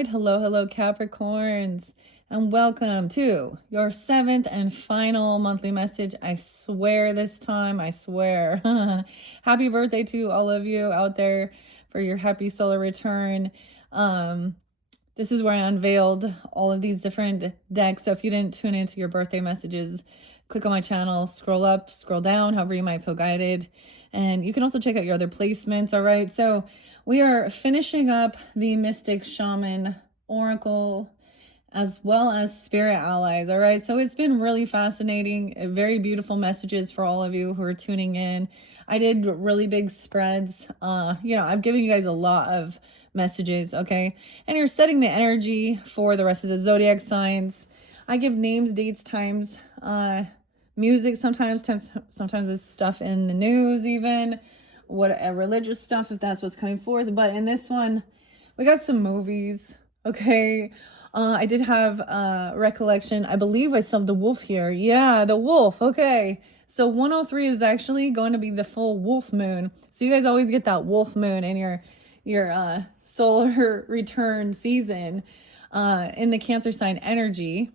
right. Hello, Capricorns, and welcome to your 7th and final monthly message. I swear this time, I swear. Happy birthday to all of you out there for your happy solar return. This is where I unveiled all of these different decks. So if you didn't tune into your birthday messages, click on my channel, scroll up, scroll down, however you might feel guided. And you can also check out your other placements. All right. So we are finishing up the Mystic Shaman Oracle as well as Spirit Allies. All right. So it's been really fascinating. Very beautiful messages for all of you who are tuning in. I did really big spreads. I've given you guys a lot of messages. Okay. And you're setting the energy for the rest of the zodiac signs. I give names, dates, times, music sometimes it's stuff in the news, even religious stuff, if that's what's coming forth. But in this one, we got some movies. Okay. I did have recollection. I believe I still have the wolf here. Yeah, the wolf. Okay. So 103 is actually going to be the full wolf moon. So you guys always get that wolf moon in your solar return season in the Cancer sign energy.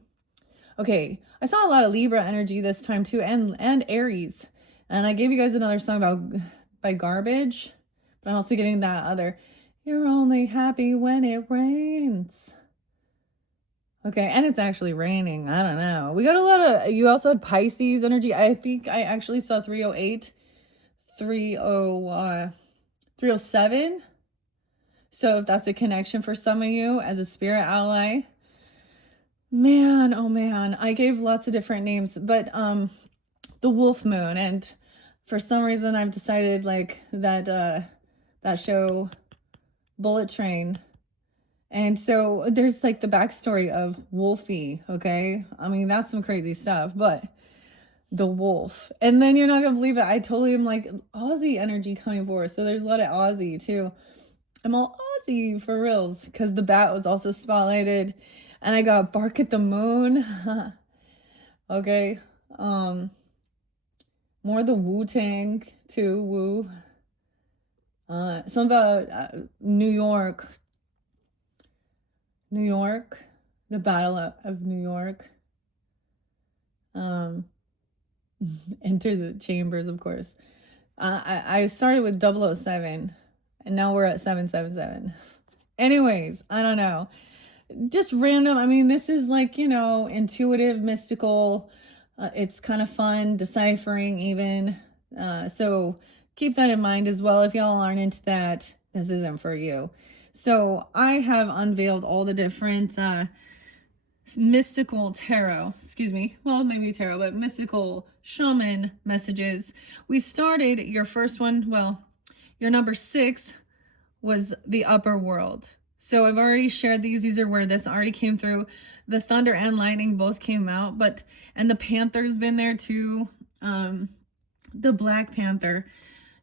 Okay, I saw a lot of Libra energy this time too, and Aries. And I gave you guys another song by Garbage, but I'm also getting that other, you're only happy when it rains. Okay, and it's actually raining. I don't know. We got a lot of, you also had Pisces energy. I think I actually saw 308, 307. So if that's a connection for some of you as a spirit ally, man, oh man, I gave lots of different names, but the wolf moon, and for some reason I've decided like that show Bullet Train. And so there's like the backstory of Wolfie, okay? I mean, that's some crazy stuff, but the wolf. And then you're not gonna believe it, I totally am like Aussie energy coming forward. So there's a lot of Aussie too. I'm all Aussie for reals, because the bat was also spotlighted. And I got Bark at the Moon. Okay. More the Wu-Tang too. Woo. Some about New York. The Battle of New York. Enter the Chambers, of course. I started with 007, and now we're at 777. Anyways, I don't know. Just random. I mean, this is like, intuitive, mystical. It's kind of fun, deciphering even. So keep that in mind as well. If y'all aren't into that, this isn't for you. So I have unveiled all the different mystical tarot, well, maybe tarot, but mystical shaman messages. We started your first one, well, your number 6 was the upper world. So I've already shared these. These are where this already came through. The thunder and lightning both came out, and the panther's been there too. The Black Panther,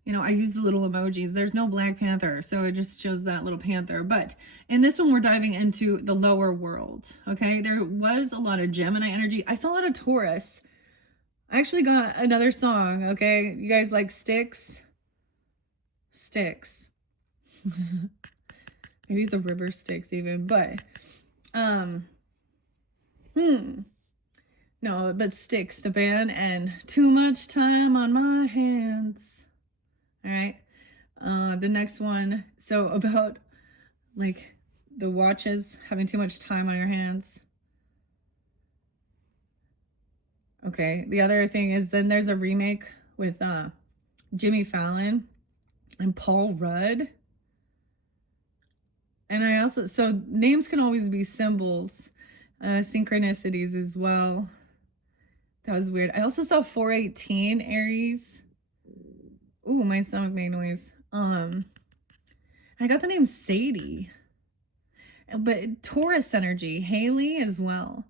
I use the little emojis. There's no Black Panther, so it just shows that little panther. But in this one, we're diving into the lower world. Okay, there was a lot of Gemini energy. I saw a lot of Taurus. I actually got another song. Okay, you guys like Sticks? Maybe the river Styx even, but no, but Styx, the band, and Too Much Time on My Hands. All right. The next one, so about like the watches, having too much time on your hands. Okay, the other thing is then there's a remake with Jimmy Fallon and Paul Rudd. And I also, so names can always be symbols, synchronicities as well. That was weird. I also saw 418 Aries. Ooh, my stomach made noise. I got the name Sadie. But Taurus energy, Haley as well.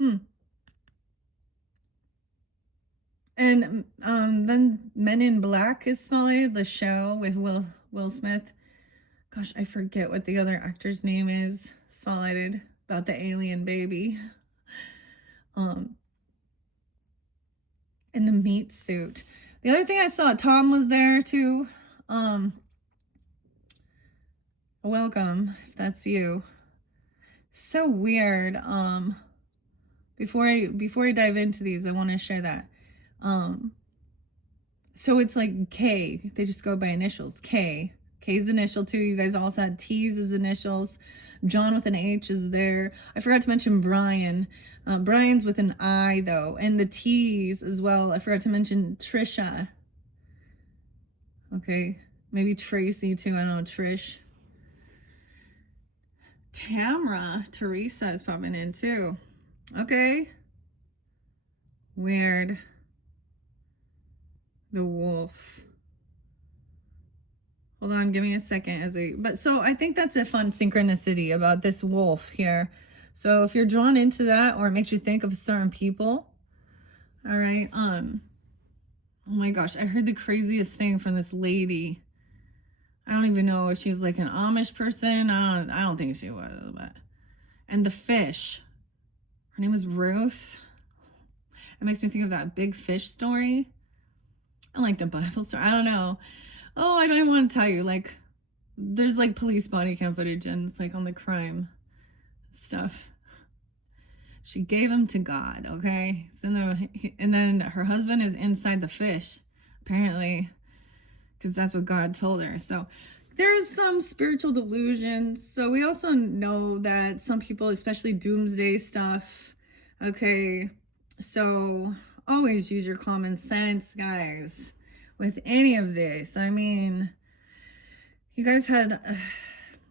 And then Men in Black is spotlighted, the show with Will Smith. Gosh, I forget what the other actor's name is. Spotlighted about the alien baby. And the meat suit. The other thing I saw, Tom was there too. Welcome, if that's you. So weird. Before I dive into these, I want to share that. So it's like K. They just go by initials. K. K's initial too. You guys also had T's as initials. John with an H is there. I forgot to mention Brian. Brian's with an I though, and the T's as well. I forgot to mention Trisha. Okay, maybe Tracy too. I don't know, Trish. Tamra, Teresa is popping in too. Okay. Weird. The wolf. Hold on, give me a second as we, but so I think that's a fun synchronicity about this wolf here. So if you're drawn into that, or it makes you think of certain people, all right. Oh my gosh, I heard the craziest thing from this lady. I don't even know if she was like an Amish person. I don't think she was, but, and the fish, her name was Ruth. It makes me think of that big fish story. I like the Bible story. I don't know. Oh, I don't even want to tell you. Like, there's like police body cam footage and it's like on the crime stuff. She gave him to God, okay? So and then her husband is inside the fish, apparently, because that's what God told her. So there's some spiritual delusions. So we also know that some people, especially doomsday stuff, okay? So always use your common sense, guys, with any of this. I mean, you guys had,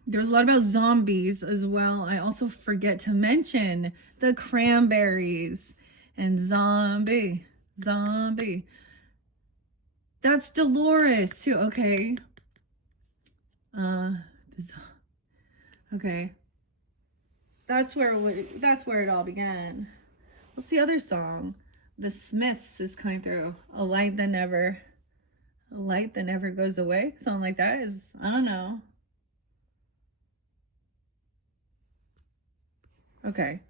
there was a lot about zombies as well. I also forget to mention the cranberries and zombie. That's Dolores too. Okay. Okay. That's where it all began. What's the other song? The Smiths is coming through. A light that never goes away. Something like that is, I don't know. Okay.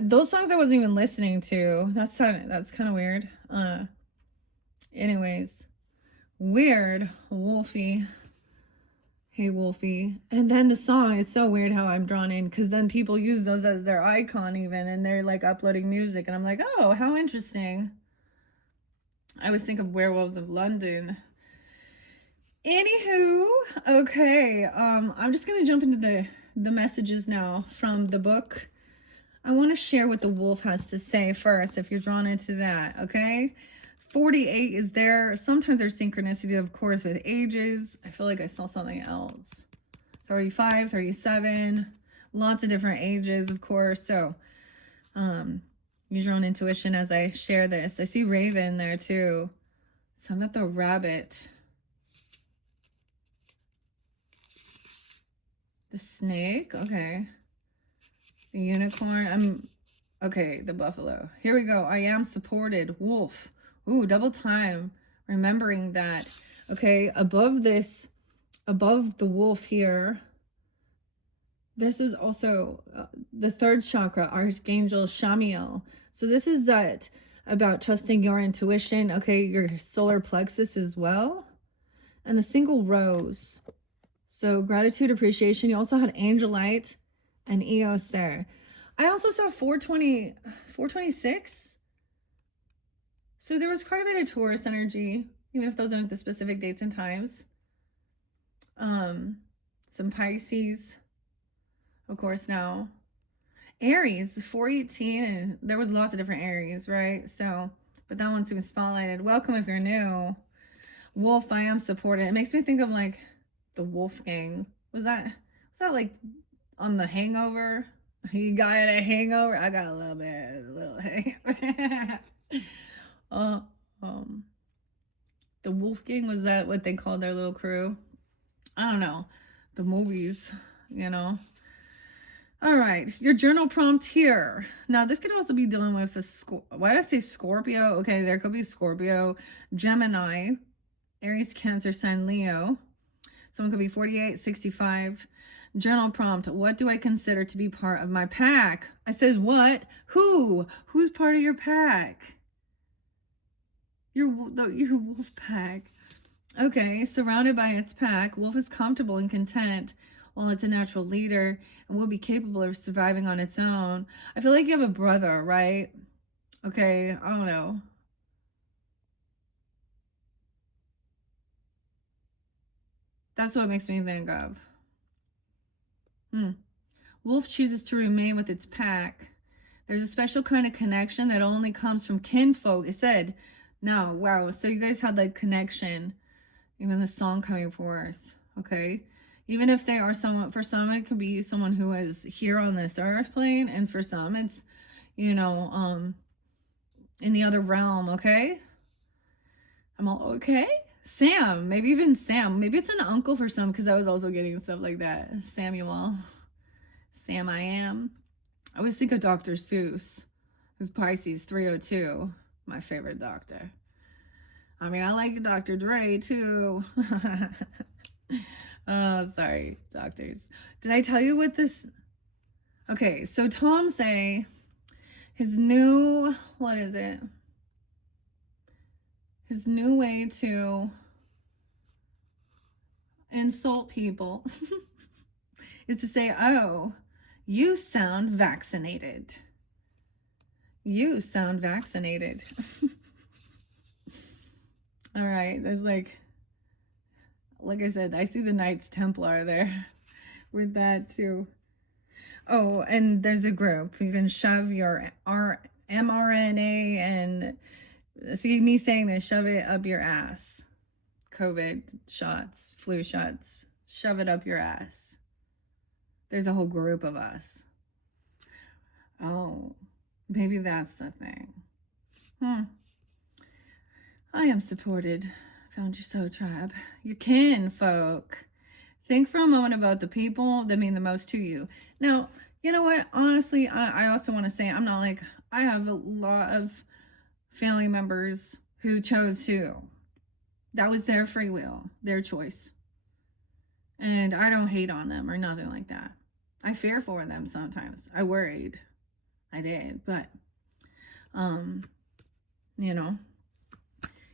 Those songs I wasn't even listening to. That's kind of weird. Anyways, weird. Wolfie. Hey Wolfie. And then the song is so weird how I'm drawn in, because then people use those as their icon even, and they're like uploading music, and I'm like, oh, how interesting. I always think of Werewolves of London. Anywho, okay, I'm just gonna jump into the messages now from the book. I want to share what the wolf has to say first, if you're drawn into that, okay? 48 is there. Sometimes there's synchronicity, of course, with ages. I feel like I saw something else. 35, 37, lots of different ages, of course. So use your own intuition as I share this. I see Raven there too. So I'm at the rabbit. The snake, okay. The unicorn, okay, the buffalo. Here we go. I am supported. Wolf. Ooh, double time. Remembering that. Okay, above the wolf here, this is also the third chakra, Archangel Shamiel. So this is that about trusting your intuition. Okay, your solar plexus as well. And the single rose. So gratitude, appreciation. You also had Angelite and Eos there. I also saw 426. So there was quite a bit of Taurus energy, even if those aren't the specific dates and times. Some Pisces, of course, now. Aries, 418, and there was lots of different Aries, right? So, but that one seems spotlighted. Welcome if you're new. Wolf, I am supported. It makes me think of like the Wolf Gang. Was that like on The Hangover? You got a hangover? I got a little hangover. The Wolf Gang, was that what they called their little crew? I don't know. The movies, you know. All right, your journal prompt here. Now, this could also be dealing with why did I say Scorpio? Okay, there could be Scorpio, Gemini, Aries, Cancer, Sun, Leo. Someone could be 48, 65. Journal prompt. What do I consider to be part of my pack? I says what? Who? Who's part of your pack? Your wolf pack. Okay, surrounded by its pack, wolf is comfortable and content. Well, it's a natural leader and will be capable of surviving on its own. I feel like you have a brother, right? Okay, I don't know. That's what it makes me think of. Wolf chooses to remain with its pack. There's a special kind of connection that only comes from kinfolk. It said, no, wow. So you guys had like connection, even the song coming forth. Okay. Even if they are someone, for some, it could be someone who is here on this earth plane. And for some, it's, you know, in the other realm. Okay. I'm all okay. Sam, maybe even Sam. Maybe it's an uncle for some, because I was also getting stuff like that. Samuel. Sam, I am. I always think of Dr. Seuss, who's Pisces 302, my favorite doctor. I mean, I like Dr. Dre too. Oh, sorry, doctors. Did I tell you what this? Okay, so Tom say his new, what is it? His new way to insult people is to say, oh, you sound vaccinated. You sound vaccinated. All right, there's like I said, I see the Knights Templar there with that too. Oh, and there's a group. You can shove your mRNA and see me saying this, shove it up your ass. COVID shots, flu shots, shove it up your ass. There's a whole group of us. Oh, maybe that's the thing. I am supported. Found your soul tribe. Your kin folk. Think for a moment about the people that mean the most to you. Now, you know what? Honestly, I also want to say I'm not like, I have a lot of family members who chose to. That was their free will, their choice. And I don't hate on them or nothing like that. I fear for them sometimes. I worried. I did, but you know,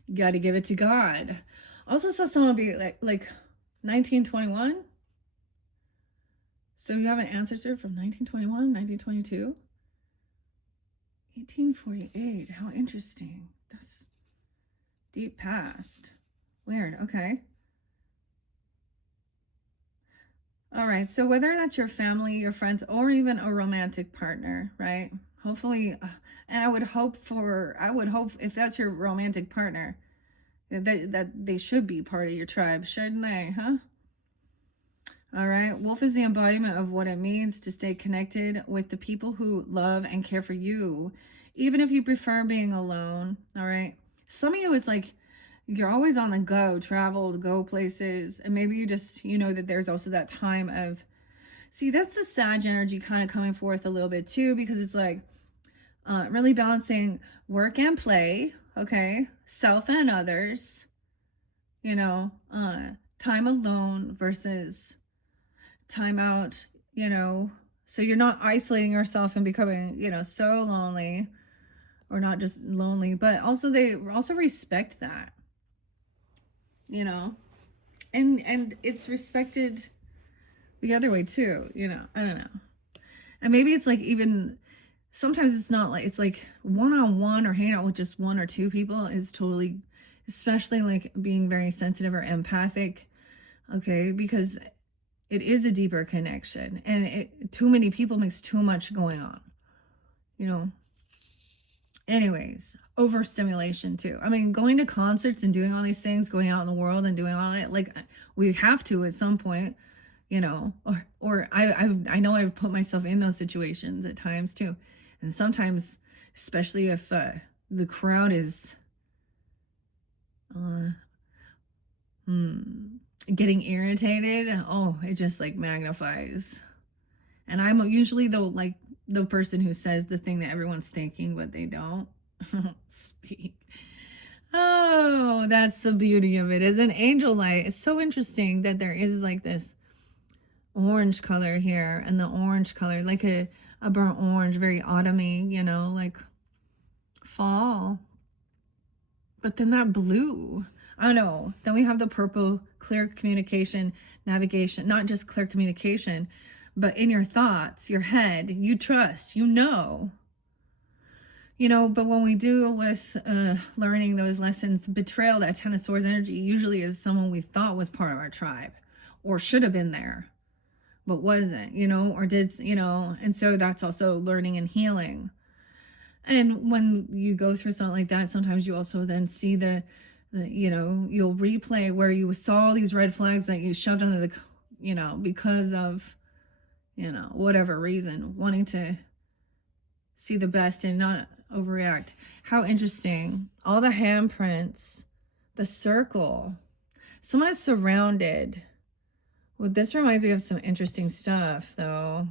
you got to give it to God. Also saw someone be like 1921. So you have an ancestor from 1921, 1922, 1848. How interesting. That's deep past. Weird. Okay. All right. So whether that's your family, your friends, or even a romantic partner, right? Hopefully, and I would hope if that's your romantic partner, that they should be part of your tribe, shouldn't they? Huh? All right. Wolf is the embodiment of what it means to stay connected with the people who love and care for you, even if you prefer being alone. All right. Some of you, it's like you're always on the go, travel, go places. And maybe you just, you know, that there's also that time of, see, that's the Sag energy kind of coming forth a little bit too, because it's like really balancing work and play. Okay. Self and others, you know, time alone versus time out, you know, so you're not isolating yourself and becoming, you know, so lonely, or not just lonely, but also they also respect that, you know, and it's respected the other way too, you know. I don't know. And maybe it's like, even sometimes it's not like, it's like one-on-one or hanging out with just one or two people is totally, especially like being very sensitive or empathic. Okay, because it is a deeper connection, and too many people makes too much going on, you know. Anyways, overstimulation too. I mean, going to concerts and doing all these things, going out in the world and doing all that, like we have to at some point, you know. Or I know I've put myself in those situations at times too, and sometimes, especially if the crowd is getting irritated, oh, it just like magnifies. And I'm usually the person who says the thing that everyone's thinking, but they don't speak. Oh, that's the beauty of it. As an angel light, it's so interesting that there is like this orange color here, and the orange color, like a burnt orange, very autumny, you know, like fall. But then that blue, I don't know. Then we have the purple, clear communication, navigation, not just clear communication, but in your thoughts, your head, you trust, you know. But when we deal with learning those lessons, betrayal, that Ten of Swords energy usually is someone we thought was part of our tribe or should have been there, but wasn't, or did, and so that's also learning and healing. And when you go through something like that, sometimes you also then see the you'll replay where you saw these red flags that you shoved under the, because of, whatever reason, wanting to see the best and not overreact. How interesting. All the handprints, the circle. Someone is surrounded. Well, this reminds me of some interesting stuff, though.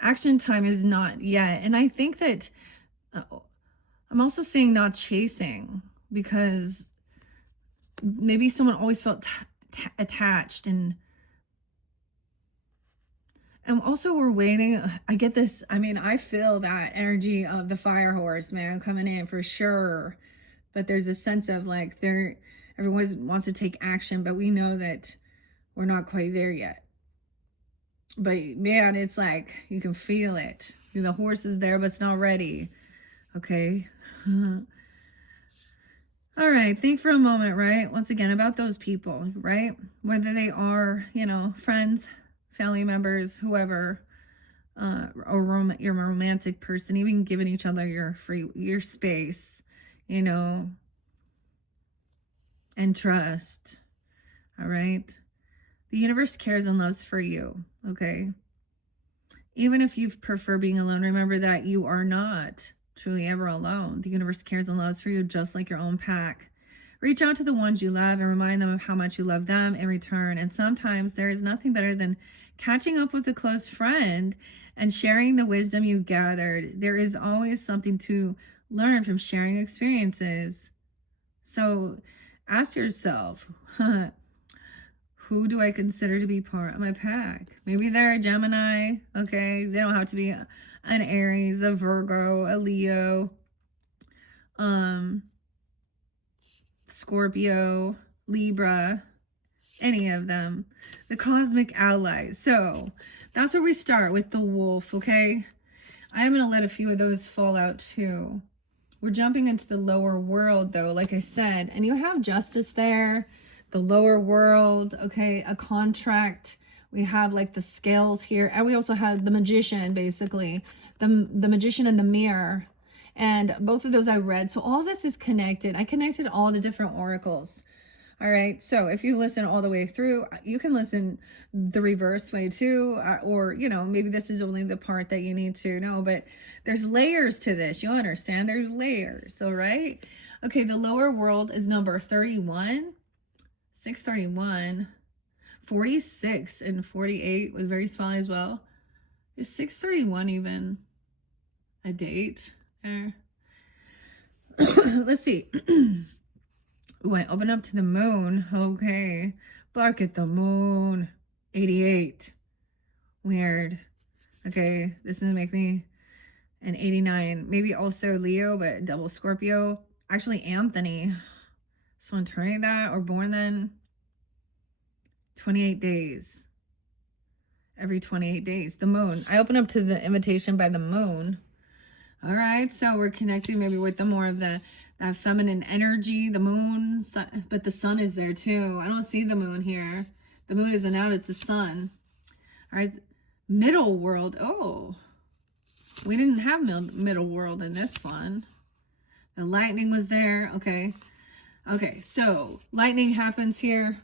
Action time is not yet. And I think that I'm also saying not chasing, because maybe someone always felt attached, and also we're waiting. I get this. I mean, I feel that energy of the fire horse, man, coming in for sure. But there's a sense of like everyone wants to take action, but we know that we're not quite there yet. But man, it's like you can feel it. The horse is there, but it's not ready. Okay. All right. Think for a moment, right? Once again, about those people, right? Whether they are, friends, family members, whoever, or your romantic person, even giving each other your space, and trust. All right. The universe cares and loves for you. Okay. Even if you prefer being alone, remember that you are not truly ever alone. The universe cares and loves for you just like your own pack. Reach out to the ones you love and remind them of how much you love them in return. And sometimes there is nothing better than catching up with a close friend and sharing the wisdom you gathered. There is always something to learn from sharing experiences. So ask yourself, who do I consider to be part of my pack? Maybe they're a Gemini, okay? They don't have to be an Aries, a Virgo, a Leo, Scorpio, Libra, any of them. The cosmic allies. So that's where we start with the wolf, okay? I am going to let a few of those fall out too. We're jumping into the lower world though, like I said, and you have justice there. The lower world, okay, a contract. We have like the scales here, and we also have the magician, basically the magician and the mirror, and both of those I read. So all this is connected. I connected all the different oracles. All right, so if you listen all the way through, you can listen the reverse way too, or maybe this is only the part that you need to know, but there's layers to this. You'll understand there's layers. All right, okay, the lower world is number 31. 631, 46, and 48 was very small as well. Is 631 even a date? Let's see. Ooh, I open up to the moon. Okay. Bark at the moon. 88. Weird. Okay. This is make me an 89. Maybe also Leo, but double Scorpio. Actually, Anthony. Someone turning that or born then. 28 days. Every 28 days. The moon. I open up to the invitation by the moon. All right. So we're connecting maybe with the more of that feminine energy. The moon. Sun, but the sun is there too. I don't see the moon here. The moon isn't out. It's the sun. All right. Middle world. Oh. We didn't have middle world in this one. The lightning was there. Okay. Okay, so lightning happens here.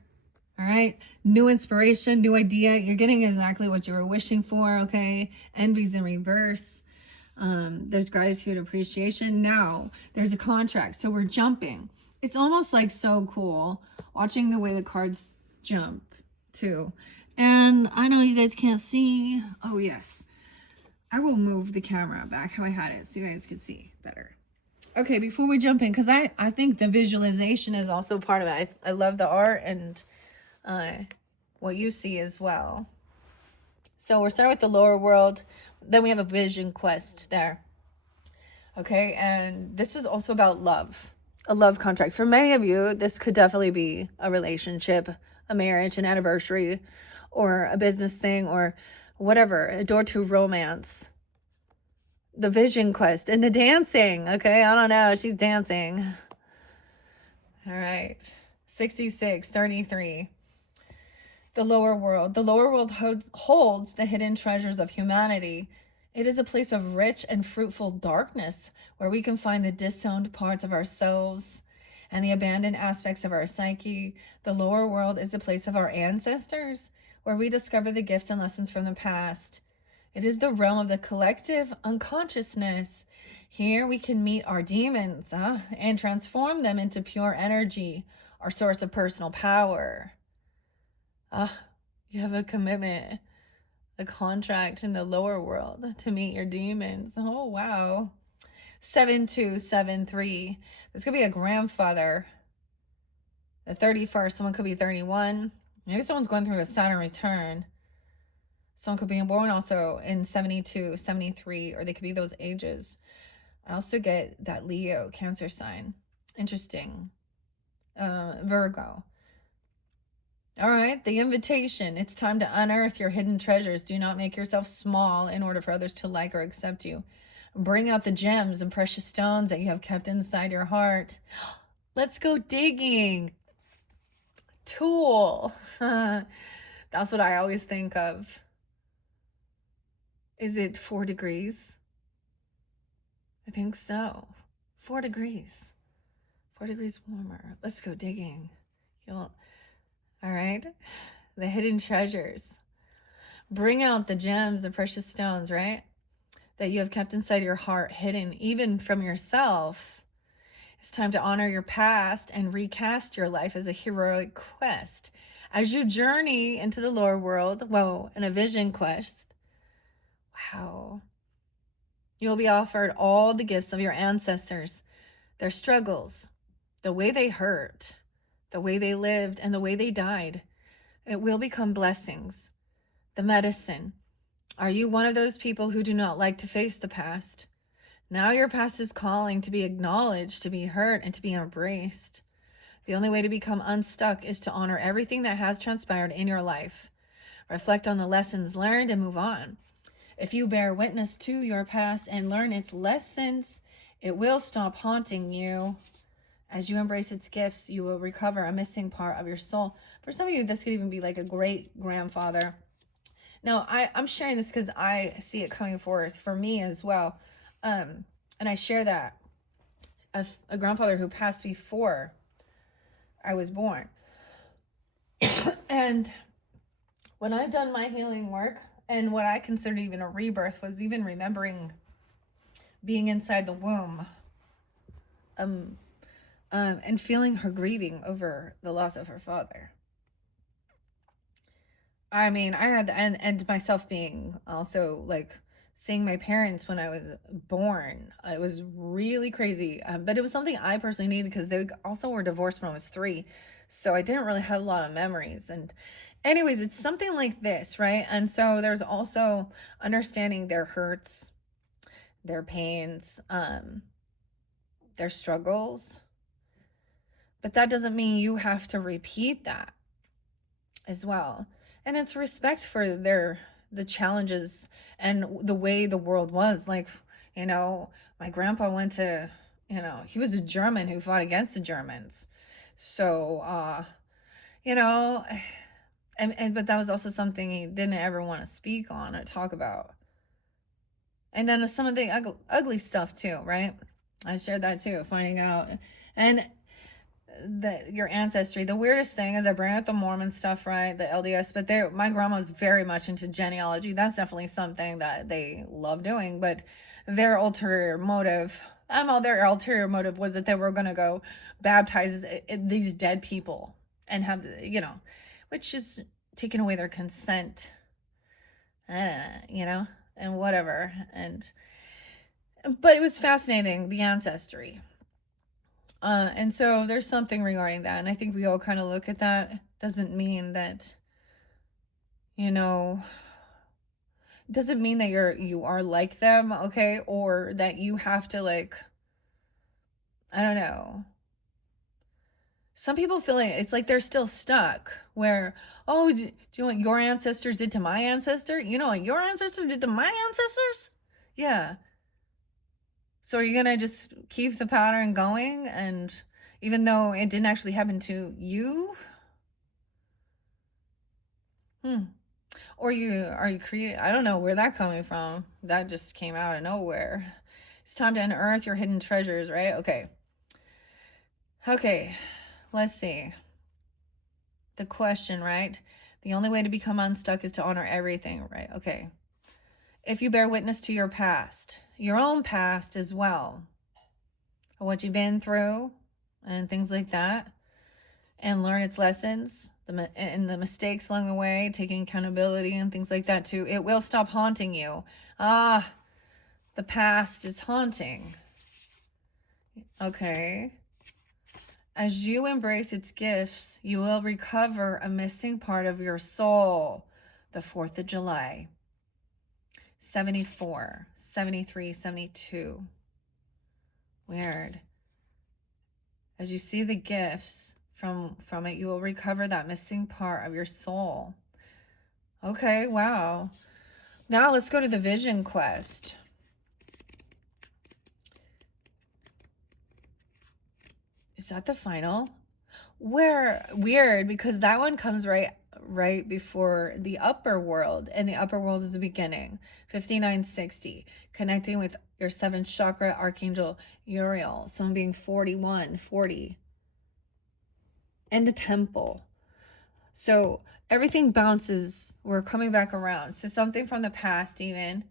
All right, new inspiration, new idea. You're getting exactly what you were wishing for. Okay, envy's in reverse. There's gratitude, appreciation. Now there's a contract, so we're jumping. It's almost like so cool watching the way the cards jump too. And I know you guys can't see. Oh yes, I will move the camera back how I had it so you guys can see better. Okay, before we jump in, because I think the visualization is also part of it. I love the art and what you see as well. So we're starting with the lower world. Then we have a vision quest there. Okay, and this was also about love. a love contract. For many of you, this could definitely be a relationship, a marriage, an anniversary, or a business thing, or whatever, a door to romance. The vision quest and the dancing. Okay, I don't know. She's dancing. All right. 6633. The lower world. The lower world holds the hidden treasures of humanity. It is a place of rich and fruitful darkness where we can find the disowned parts of ourselves and the abandoned aspects of our psyche. The lower world is the place of our ancestors where we discover the gifts and lessons from the past. It is the realm of the collective unconsciousness. Here we can meet our demons and transform them into pure energy, our source of personal power. You have a commitment, a contract in the lower world to meet your demons. Oh, wow. 7273. This could be a grandfather. The 31st, someone could be 31. Maybe someone's going through a Saturn return. Someone could be born also in 72, 73, or they could be those ages. I also get that Leo, Cancer sign. Interesting. Virgo. All right, the invitation. It's time to unearth your hidden treasures. Do not make yourself small in order for others to like or accept you. Bring out the gems and precious stones that you have kept inside your heart. Let's go digging. Tool. That's what I always think of. Is it 4 degrees? I think so. 4 degrees. 4 degrees warmer. Let's go digging. All right. The hidden treasures. Bring out the gems, the precious stones, right? That you have kept inside your heart, hidden even from yourself. It's time to honor your past and recast your life as a heroic quest. As you journey into the lower world, in a vision quest, you'll be offered all the gifts of your ancestors, their struggles, the way they hurt, the way they lived, and the way they died. It will become blessings. The medicine. Are you one of those people who do not like to face the past? Now your past is calling to be acknowledged, to be heard, and to be embraced. The only way to become unstuck is to honor everything that has transpired in your life. Reflect on the lessons learned and move on. If you bear witness to your past and learn its lessons, it will stop haunting you. As you embrace its gifts, you will recover a missing part of your soul. For some of you, this could even be like a great grandfather. Now, I'm sharing this because I see it coming forth for me as well. And I share that a grandfather who passed before I was born. And when I've done my healing work, and what I considered even a rebirth was even remembering being inside the womb, and feeling her grieving over the loss of her father. I mean, I had, and myself being also like seeing my parents when I was born. It was really crazy. But it was something I personally needed because they also were divorced when I was 3. So I didn't really have a lot of memories. And anyways, it's something like this, right? And so there's also understanding their hurts, their pains, their struggles. But that doesn't mean you have to repeat that as well. And it's respect for the challenges and the way the world was. Like, my grandpa went to, he was a German who fought against the Germans. So, but that was also something he didn't ever want to speak on or talk about. And then some of the ugly stuff too, right? I shared that too, finding out. And your ancestry. The weirdest thing is I bring up the Mormon stuff, right? The LDS, but my grandma was very much into genealogy. That's definitely something that they love doing, but their ulterior motive was that they were going to go baptize these dead people and have, which is taking away their consent, and whatever. But it was fascinating, the ancestry. And so there's something regarding that. And I think we all kind of look at that. Doesn't mean that, doesn't mean that you are like them, okay? Or that you have to I don't know, Some people feel like it's like they're still stuck where, oh, do you know what your ancestors did to my ancestor? You know what your ancestors did to my ancestors? Yeah. So are you going to just keep the pattern going? And even though it didn't actually happen to you? Or are you creating? I don't know where that coming from. That just came out of nowhere. It's time to unearth your hidden treasures, right? Okay. Okay. Let's see. The question, right? The only way to become unstuck is to honor everything, right? Okay. If you bear witness to your past, your own past as well, what you've been through and things like that, and learn its lessons and the mistakes along the way, taking accountability and things like that too, it will stop haunting you. Ah, the past is haunting. Okay. As you embrace its gifts, you will recover a missing part of your soul. The 4th of July. 74, 73, 72. Weird. As you see the gifts from it, you will recover that missing part of your soul. Okay, wow. Now let's go to the vision quest. Is that the final? Weird, because that one comes right before the upper world, and the upper world is the beginning. 5960, connecting with your 7th chakra, Archangel Uriel, someone being 41, 40, and the temple. So everything bounces. We're coming back around. So something from the past, even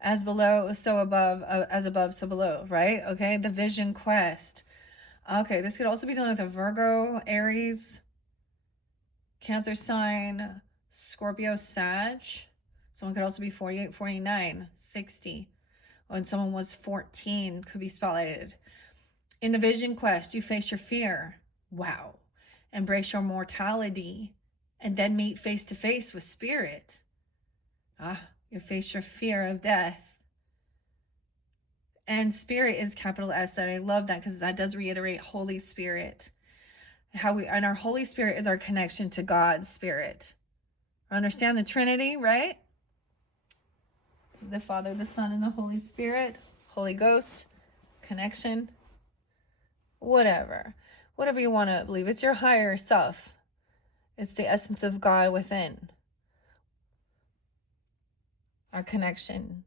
as below, so above, as above, so below, right? Okay, the vision quest. Okay, this could also be dealing with a Virgo, Aries, Cancer sign, Scorpio, Sag. Someone could also be 48, 49, 60. When someone was 14, could be spotlighted. In the vision quest, you face your fear. Wow. Embrace your mortality and then meet face to face with spirit. You face your fear of death. And spirit is capital S. And I love that because that does reiterate Holy Spirit. And our Holy Spirit is our connection to God's Spirit. Understand the Trinity, right? The Father, the Son, and the Holy Spirit. Holy Ghost. Connection. Whatever you want to believe. It's your higher self. It's the essence of God within. Our connection.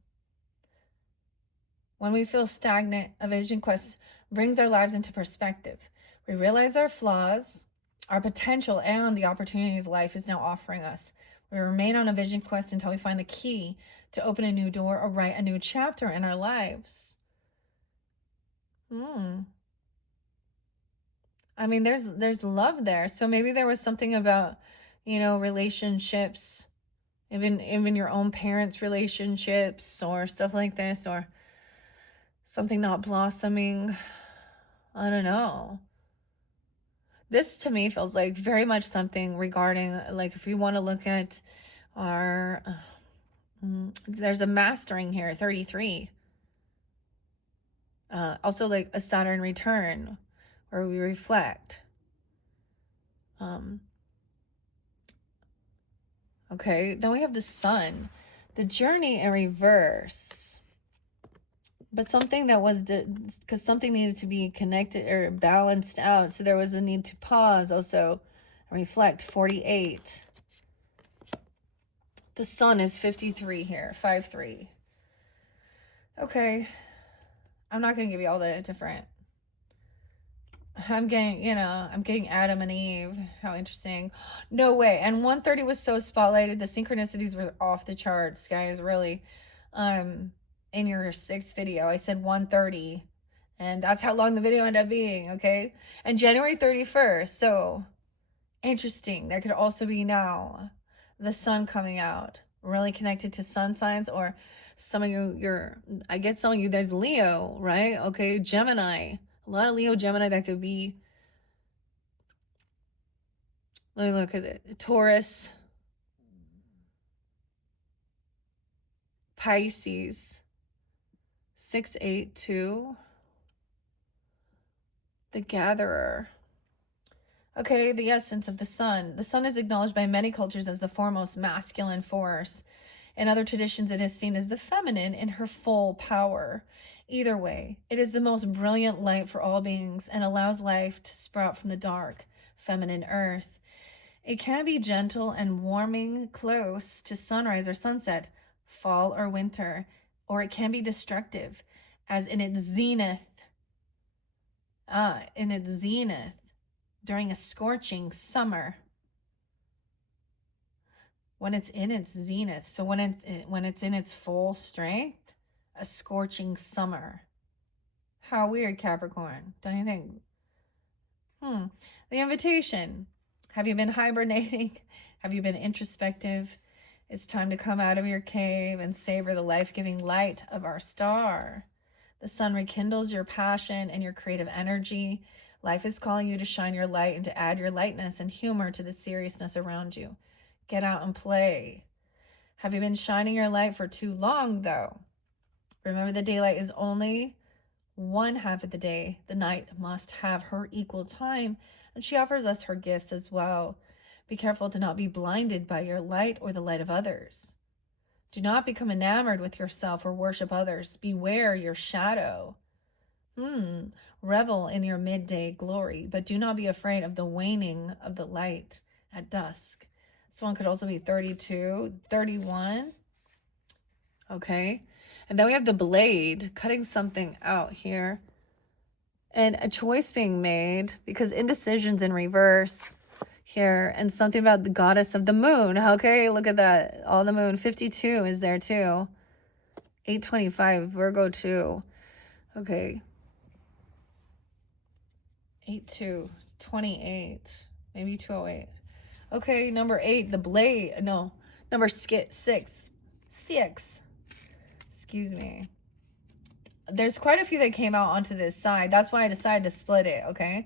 When we feel stagnant, a vision quest brings our lives into perspective. We realize our flaws, our potential, and the opportunities life is now offering us. We remain on a vision quest until we find the key to open a new door or write a new chapter in our lives. I mean, there's love there. So maybe there was something about, relationships, even your own parents' relationships or stuff like this, or something not blossoming. I don't know. This to me feels like very much something regarding, like, if we want to look at our, there's a mastering here, 33. Also like a Saturn return where we reflect. Okay, then we have the sun, the journey in reverse. But something that was, because something needed to be connected or balanced out. So there was a need to pause also and reflect. 48. The sun is 53 here, 5-3. Okay. I'm not going to give you all the different. I'm getting Adam and Eve. How interesting. No way. And 130 was so spotlighted. The synchronicities were off the charts, guys, really. In your 6th video, I said 130. And that's how long the video ended up being, okay? And January 31st. So, interesting. That could also be now. The sun coming out. Really connected to sun signs, or some of you, I get some of you, there's Leo, right? Okay, Gemini. A lot of Leo, Gemini that could be. Let me look at it. Taurus. Pisces. 682. The Gatherer. Okay, the essence of the sun. The sun is acknowledged by many cultures as the foremost masculine force. In other traditions, it is seen as the feminine in her full power. Either way, it is the most brilliant light for all beings and allows life to sprout from the dark, feminine earth. It can be gentle and warming close to sunrise or sunset, fall or winter, or it can be destructive, as in its zenith, during a scorching summer. When it's in its zenith, so when it's in its full strength, a scorching summer. How weird, Capricorn, don't you think? The invitation. Have you been hibernating? Have you been introspective? It's time to come out of your cave and savor the life-giving light of our star. The sun rekindles your passion and your creative energy. Life is calling you to shine your light and to add your lightness and humor to the seriousness around you. Get out and play. Have you been shining your light for too long, though? Remember, the daylight is only one half of the day. The night must have her equal time, and she offers us her gifts as well. Be careful to not be blinded by your light or the light of others. Do not become enamored with yourself or worship others. Beware your shadow. Revel in your midday glory, but do not be afraid of the waning of the light at dusk. This one could also be 32, 31. Okay. And then we have the blade, cutting something out here. And a choice being made, because indecision's in reverse here. And something about the goddess of the moon. Okay, look at that. All the moon. 52 is there too. 825, Virgo 2. Okay. 82, 28, maybe 208. Okay, number 8, the blade. No, number 6. Excuse me. There's quite a few that came out onto this side. That's why I decided to split it, okay?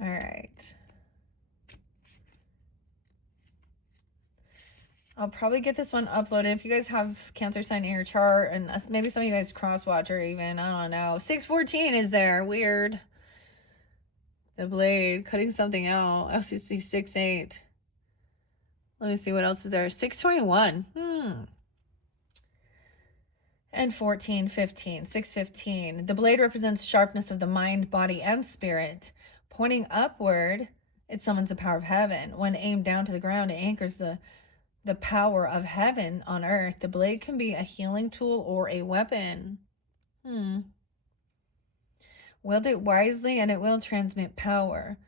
All right. I'll probably get this one uploaded. If you guys have Cancer sign in your chart, and maybe some of you guys cross-watch or even, I don't know. 614 is there. Weird. The blade, cutting something out. LCC 68. Let me see what else is there. 621. And 14, 15, 615. The blade represents sharpness of the mind, body, and spirit. Pointing upward, it summons the power of heaven. When aimed down to the ground, it anchors the power of heaven on earth. The blade can be a healing tool or a weapon. Wield it wisely and it will transmit power.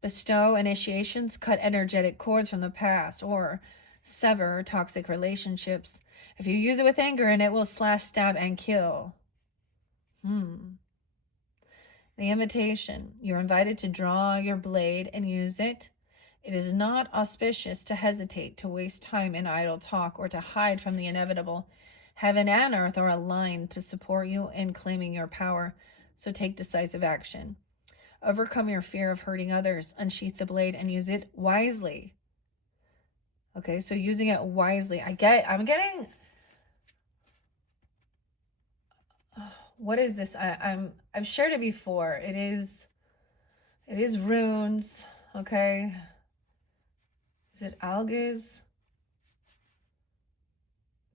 Bestow initiations, cut energetic cords from the past, or sever toxic relationships. If you use it with anger, and it will slash, stab, and kill. The invitation. You're invited to draw your blade and use it. It is not auspicious to hesitate, to waste time in idle talk, or to hide from the inevitable. Heaven and earth are aligned to support you in claiming your power, so take decisive action. Overcome your fear of hurting others. Unsheath the blade and use it wisely. Okay, so using it wisely. I'm getting... what is this? I've shared it before. It is runes, okay? Is it algae?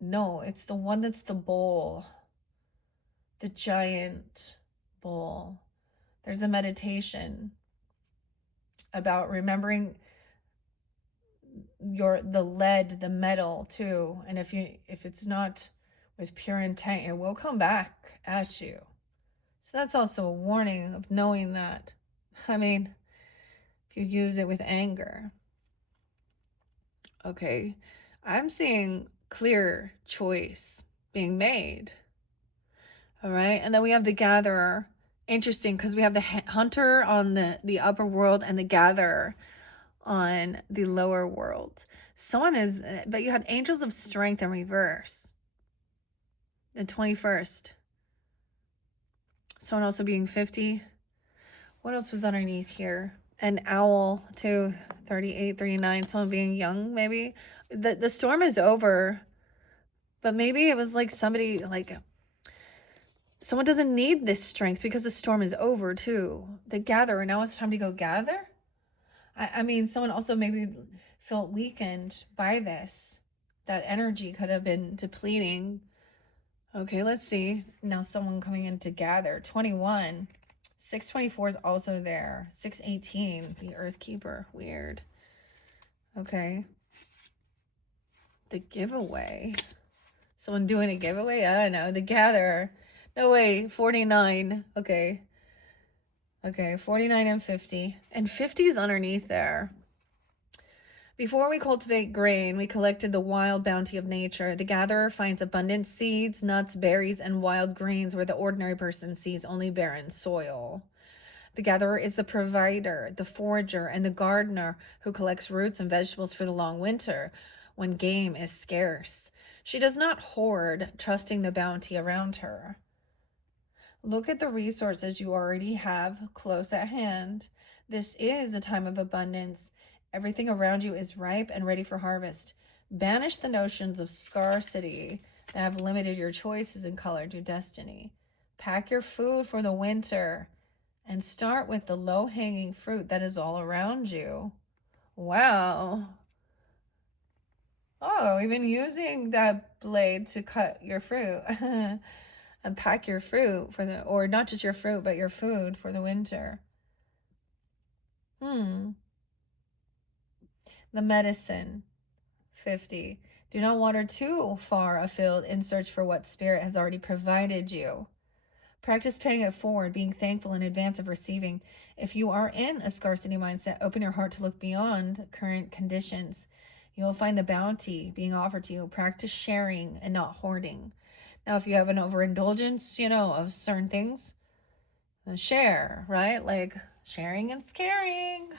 No, it's the one that's the bowl. The giant bowl. There's a meditation about remembering the lead, the metal too. And if it's not with pure intent, it will come back at you. So that's also a warning of knowing that. I mean, if you use it with anger. Okay, I'm seeing clear choice being made. All right, and then we have the gatherer. Interesting, because we have the hunter on the upper world and the gatherer on the lower world. But you had angels of strength in reverse. The 21st. Someone also being 50. What else was underneath here? An owl too, 38, 39. Someone being young, maybe. The storm is over, but maybe it was like somebody like Someone doesn't need this strength because the storm is over too. The gatherer, now it's time to go gather. I mean, someone also maybe felt weakened by this. That energy could have been depleting. Okay, let's see. Now someone coming in to gather. 21. 624 is also there. 618, the Earth Keeper. Weird. Okay. The giveaway. Someone doing a giveaway? I don't know. The gatherer. No way. 49. Okay. Okay, 49 and 50. And 50 is underneath there. Before we cultivate grain, we collected the wild bounty of nature. The gatherer finds abundant seeds, nuts, berries, and wild greens where the ordinary person sees only barren soil. The gatherer is the provider, the forager, and the gardener who collects roots and vegetables for the long winter when game is scarce. She does not hoard, trusting the bounty around her. Look at the resources you already have close at hand. This is a time of abundance. Everything around you is ripe and ready for harvest. Banish the notions of scarcity that have limited your choices and colored your destiny. Pack your food for the winter and start with the low-hanging fruit that is all around you. Wow. Oh, even using that blade to cut your fruit. And pack your fruit for the, or not just your fruit, but your food for the winter. The medicine, 50. Do not wander too far afield in search for what spirit has already provided you. Practice paying it forward, being thankful in advance of receiving. If you are in a scarcity mindset, open your heart to look beyond current conditions. You will find the bounty being offered to you. Practice sharing and not hoarding. Now, if you have an overindulgence, of certain things, share, right? Like sharing and caring.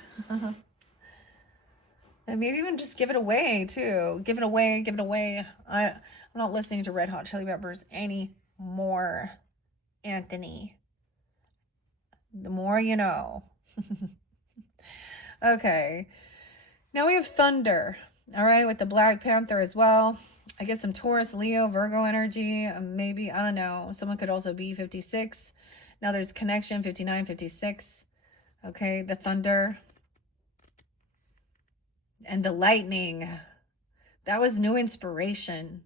And maybe even just give it away too. Give it away. I'm not listening to Red Hot Chili Peppers anymore, Anthony. The more you know. Okay. Now we have Thunder. All right, with the Black Panther as well. I get some Taurus, Leo, Virgo energy. Maybe, I don't know. Someone could also be 56. Now there's connection, 59, 56. Okay, the thunder. And the lightning. That was new inspiration.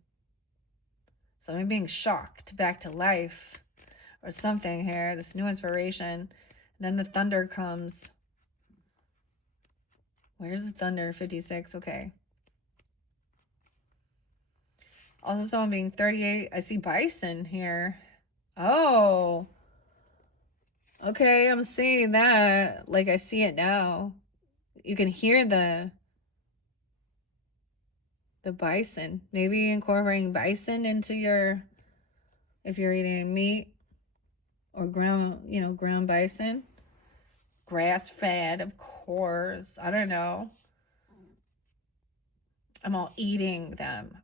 So I'm being shocked back to life or something here. This new inspiration. And then the thunder comes. Where's the thunder? 56. Okay. Also someone being 38. I see bison here. Oh. Okay, I'm seeing that. Like I see it now. You can hear the bison. Maybe incorporating bison into your, if you're eating meat or ground bison. Grass fed, of course. I don't know. I'm all eating them.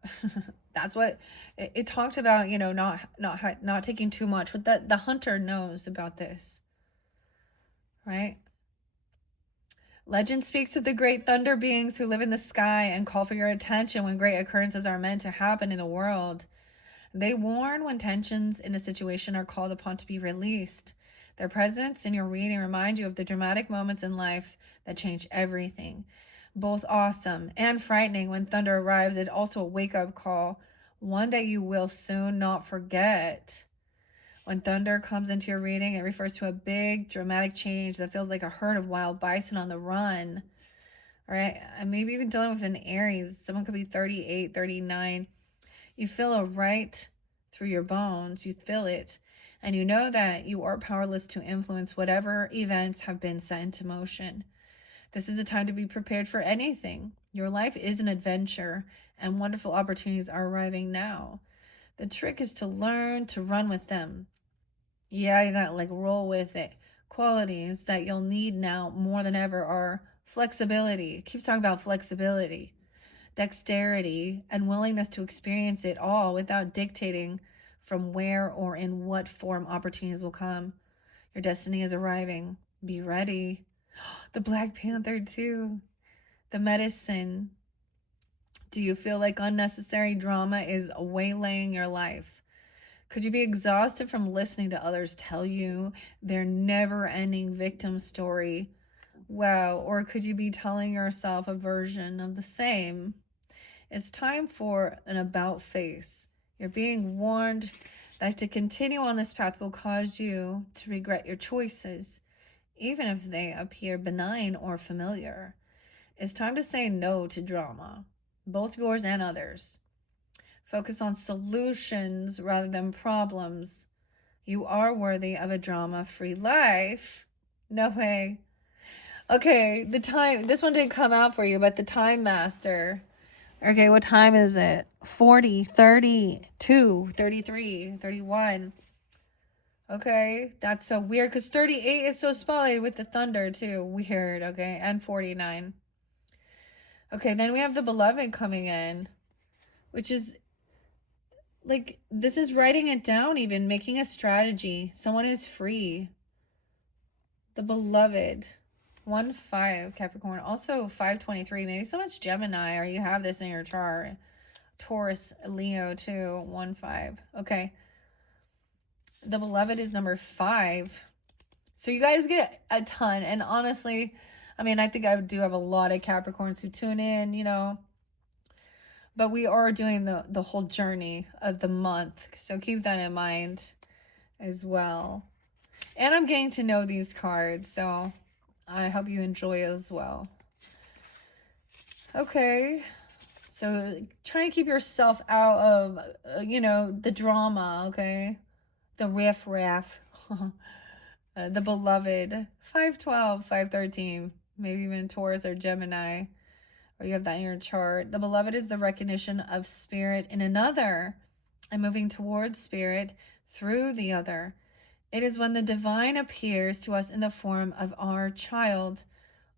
That's what it talked about, not taking too much. But the hunter knows about this, right? Legend speaks of the great thunder beings who live in the sky and call for your attention when great occurrences are meant to happen in the world. They warn when tensions in a situation are called upon to be released. Their presence in your reading remind you of the dramatic moments in life that change everything. Both awesome and frightening when thunder arrives, it's also a wake-up call, one that you will soon not forget. When thunder comes into your reading, it refers to a big, dramatic change that feels like a herd of wild bison on the run. All right, and maybe even dealing with an Aries. Someone could be 38, 39. You feel it right through your bones. You feel it. And you know that you are powerless to influence whatever events have been set into motion. This is a time to be prepared for anything. Your life is an adventure, and wonderful opportunities are arriving now. The trick is to learn to run with them. Yeah, you got roll with it. Qualities that you'll need now more than ever are flexibility. It keeps talking about flexibility, dexterity, and willingness to experience it all without dictating from where or in what form opportunities will come. Your destiny is arriving. Be ready. The Black Panther too. The medicine. Do you feel like unnecessary drama is waylaying your life? Could you be exhausted from listening to others tell you their never-ending victim story? Wow. Or could you be telling yourself a version of the same? It's time for an about face. You're being warned that to continue on this path will cause you to regret your choices, even if they appear benign or familiar. It's time to say no to drama, both yours and others. Focus on solutions rather than problems. You are worthy of a drama-free life. No way. Okay, this one didn't come out for you, but the Time Master. Okay, what time is it? 40, 32, 33, 31. Okay, that's so weird because 38 is so spotlighted with the thunder too. Weird, okay, and 49. Okay, then we have the Beloved coming in, which is like, this is writing it down, even making a strategy. Someone is free. The Beloved. 1-5 Capricorn. Also 523. Maybe so much Gemini, or you have this in your chart. Taurus, Leo too. 1-5. Okay. The Beloved is number 5. So you guys get a ton. And honestly, I mean, I think I do have a lot of Capricorns who tune in, you know. But we are doing the whole journey of the month. So keep that in mind as well. And I'm getting to know these cards, so I hope you enjoy as well. Okay. So try to keep yourself out of, you know, the drama, okay? The riff-raff. The Beloved. 5-12, 5-13. Maybe even Taurus or Gemini. Or you have that in your chart. The Beloved is the recognition of spirit in another and moving towards spirit through the other. It is when the divine appears to us in the form of our child,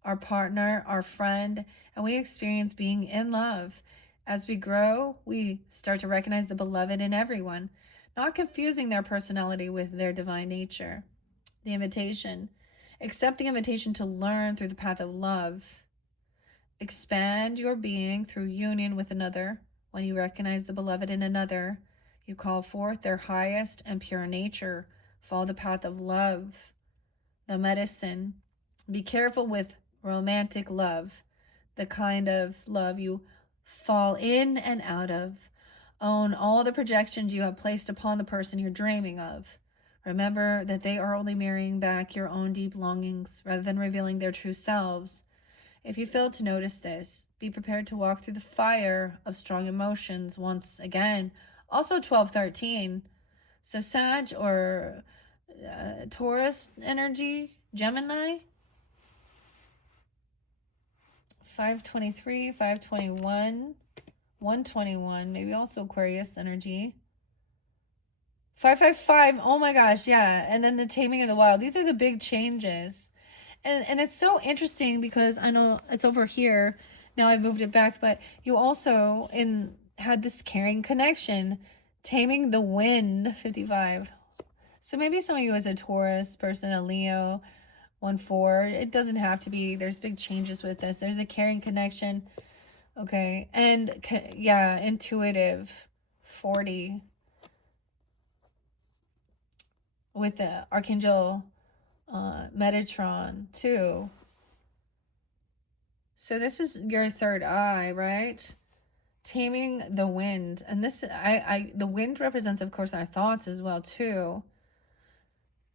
our partner, our friend, and we experience being in love. As we grow, we start to recognize the Beloved in everyone, not confusing their personality with their divine nature. The invitation. Accept the invitation to learn through the path of love. Expand your being through union with another. When you recognize the Beloved in another, you call forth their highest and pure nature. Follow the path of love. The medicine. Be careful with romantic love, the kind of love you fall in and out of. Own all the projections you have placed upon the person you're dreaming of. Remember that they are only mirroring back your own deep longings rather than revealing their true selves. If you fail to notice this, be prepared to walk through the fire of strong emotions once again. Also 12-13. So Sag or Taurus energy, Gemini. 5-23, 5-21, 1-21. Maybe also Aquarius energy. 5-5-5. Oh my gosh, yeah. And then the Taming of the Wild. These are the big changes. And it's so interesting because I know it's over here. Now I've moved it back, but you also had this caring connection. Taming the Wind, 55. So maybe some of you as a Taurus person, a Leo, 1-4. It doesn't have to be. There's big changes with this. There's a caring connection. Okay. And yeah, intuitive, 40. With the Archangel Metatron too. So this is your third eye, right? Taming the Wind. And this, the wind represents, of course, our thoughts as well too.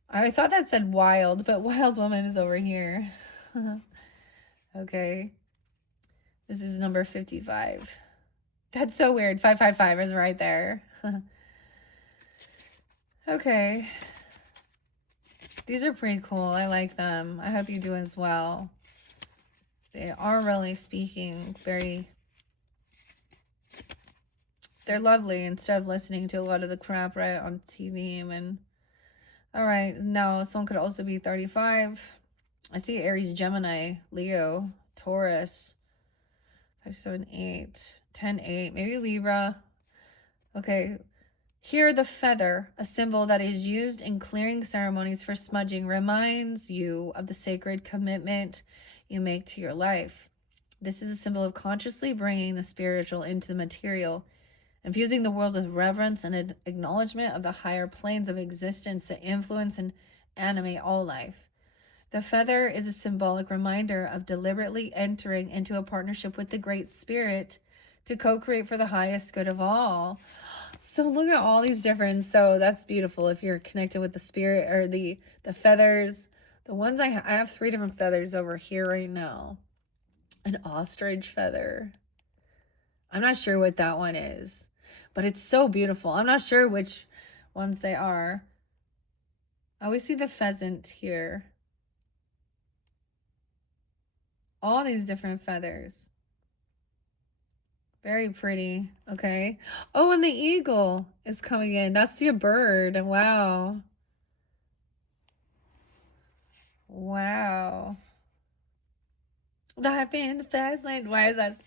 I thought that said wild, but Wild Woman is over here. Okay. This is number 55. That's so weird. 555 is right there. Okay. These are pretty cool. I like them. I hope you do as well. They are really speaking very... They're lovely instead of listening to a lot of the crap right on TV. And all right, now someone could also be 35. I see Aries, Gemini, Leo, Taurus. 5, 7, 8, 10, 8. Maybe Libra. Okay. Here, the feather, a symbol that is used in clearing ceremonies for smudging, reminds you of the sacred commitment you make to your life. This is a symbol of consciously bringing the spiritual into the material infusing the world with reverence and an acknowledgement of the higher planes of existence that influence and animate all life. The feather is a symbolic reminder of deliberately entering into a partnership with the Great Spirit to co-create for the highest good of all. So look at all these different, so that's beautiful if you're connected with the spirit or the feathers. The ones I have 3 different feathers over here right now. An ostrich feather. I'm not sure what that one is, but it's so beautiful. I'm not sure which ones they are. I always see the pheasant here. All these different feathers. Very pretty. Okay. Oh, and the eagle is coming in. That's the bird. Wow. Wow. Life in the fast lane. Why is that?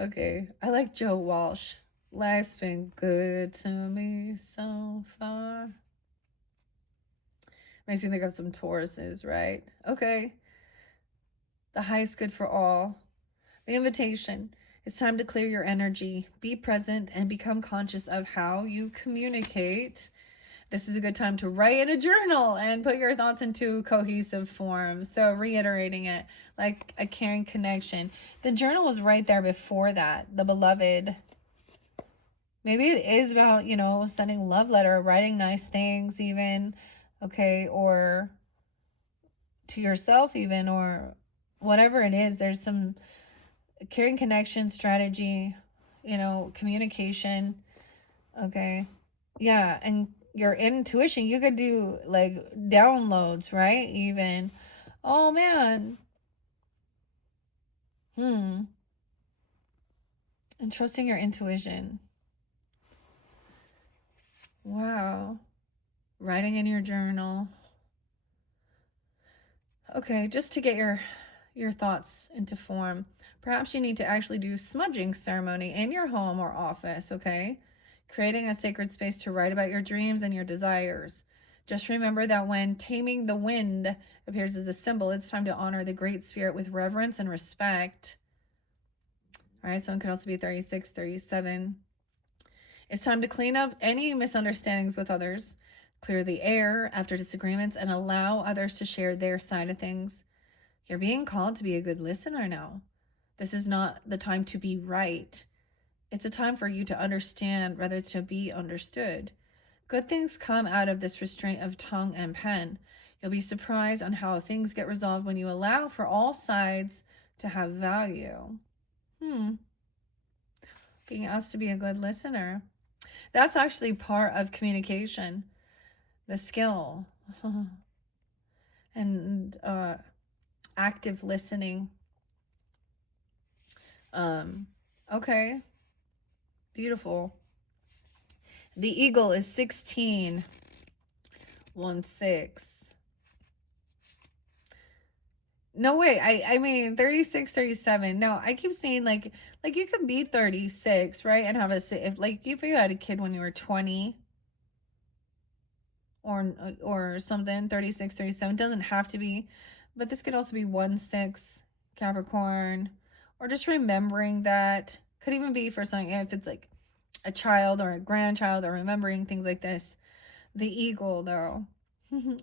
Okay. I like Joe Walsh. Life's been good to me so far. Makes me think of some Tauruses, right? Okay. The highest good for all. The invitation. It's time to clear your energy. Be present and become conscious of how you communicate. This is a good time to write in a journal and put your thoughts into cohesive form. So reiterating it like a caring connection. The journal was right there before that. The beloved. Maybe it is about, you know, sending love letter, writing nice things even. Okay. Or to yourself even, or whatever it is. There's some caring connection strategy, you know, communication. Okay. Yeah. And your intuition, you could do like downloads, right? Even. Oh man. And trusting your intuition. Wow. Writing in your journal. Okay, just to get your thoughts into form. Perhaps you need to actually do smudging ceremony in your home or office, okay? Creating a sacred space to write about your dreams and your desires. Just remember that when taming the wind appears as a symbol, it's time to honor the Great Spirit with reverence and respect. All right, someone could also be 36, 37. It's time to clean up any misunderstandings with others, clear the air after disagreements, and allow others to share their side of things. You're being called to be a good listener now. This is not the time to be right. It's a time for you to understand rather to be understood. Good things come out of this restraint of tongue and pen. You'll be surprised on how things get resolved when you allow for all sides to have value. Being asked to be a good listener. That's actually part of communication. The skill. And active listening. Okay. Beautiful. The eagle is 16. 1-6. No way. I mean 36, 37. No, I keep saying like you could be 36, right? And have if you had a kid when you were 20 or something, 36, 37, doesn't have to be. But this could also be 1-6 Capricorn, or just remembering that. Could even be for something if it's like a child or a grandchild, or remembering things like this. The eagle, though. The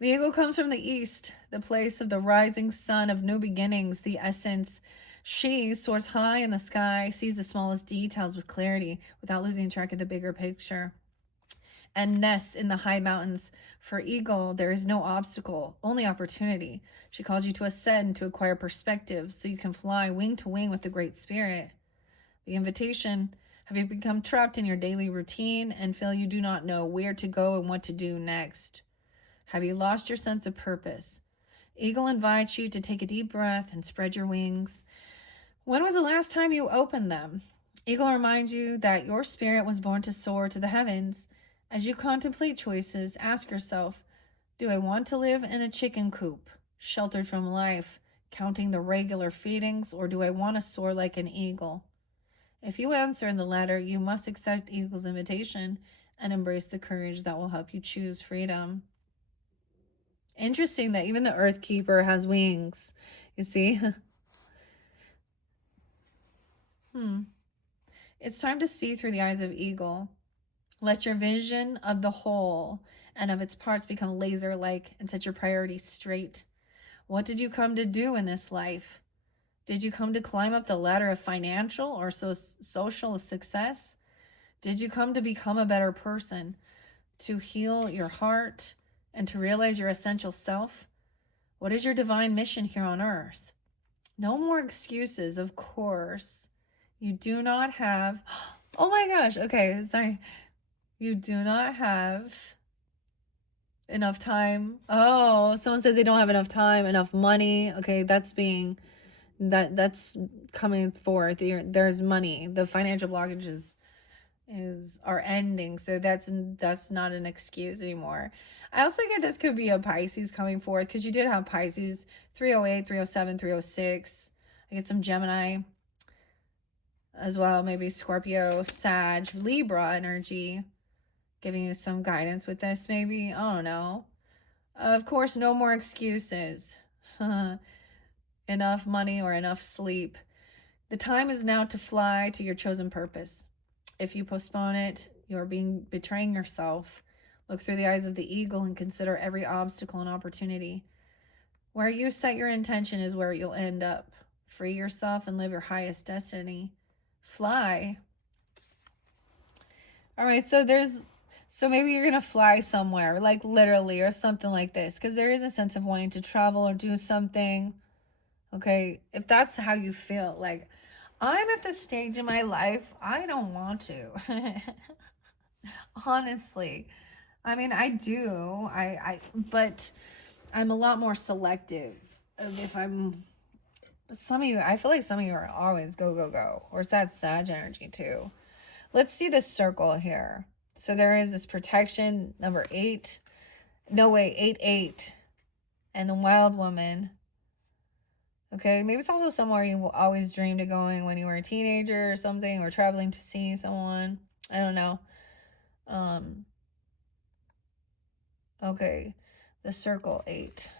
eagle comes from the east, the place of the rising sun of new beginnings, the essence. She soars high in the sky, sees the smallest details with clarity without losing track of the bigger picture, and nests in the high mountains. For eagle, there is no obstacle, only opportunity. She calls you to ascend, to acquire perspective, so you can fly wing to wing with the Great Spirit. The invitation. Have you become trapped in your daily routine and feel you do not know where to go and what to do next? Have you lost your sense of purpose? Eagle invites you to take a deep breath and spread your wings. When was the last time you opened them? Eagle reminds you that your spirit was born to soar to the heavens. As you contemplate choices, ask yourself, do I want to live in a chicken coop, sheltered from life, counting the regular feedings, or do I want to soar like an eagle? If you answer in the latter, you must accept Eagle's invitation and embrace the courage that will help you choose freedom. Interesting that even the Earth Keeper has wings. You see? It's time to see through the eyes of eagle. Let your vision of the whole and of its parts become laser-like and set your priorities straight. What did you come to do in this life? Did you come to climb up the ladder of financial or social success? Did you come to become a better person, to heal your heart, and to realize your essential self? What is your divine mission here on earth? No more excuses, of course. You do not have... Oh my gosh, okay, sorry. You do not have enough time. Oh, someone said they don't have enough time, enough money. Okay, that's coming forth. There's money. The financial blockages are ending, so that's not an excuse anymore. I also get this could be a Pisces coming forth, because you did have Pisces 308, 307, 306. I get some Gemini as well, maybe Scorpio, Sag, Libra energy giving you some guidance with this, maybe. I don't know. Of course, no more excuses. Enough money or enough sleep. The time is now to fly to your chosen purpose. If you postpone it, you are betraying yourself. Look through the eyes of the eagle and consider every obstacle an opportunity. Where you set your intention is where you'll end up. Free yourself and live your highest destiny. Fly. All right, so maybe you're going to fly somewhere, like literally, or something like this, because there is a sense of wanting to travel or do something. Okay, if that's how you feel, like, I'm at this stage in my life, I don't want to. Honestly. I mean, I do. But I'm a lot more selective if I'm... But some of you, I feel like some of you are always go, go, go. Or is that Sag energy too? Let's see the circle here. So there is this protection, number 8. No, wait, 8. And the wild woman. Okay, maybe it's also somewhere you always dreamed of going when you were a teenager or something, or traveling to see someone. I don't know. Okay, the circle 8.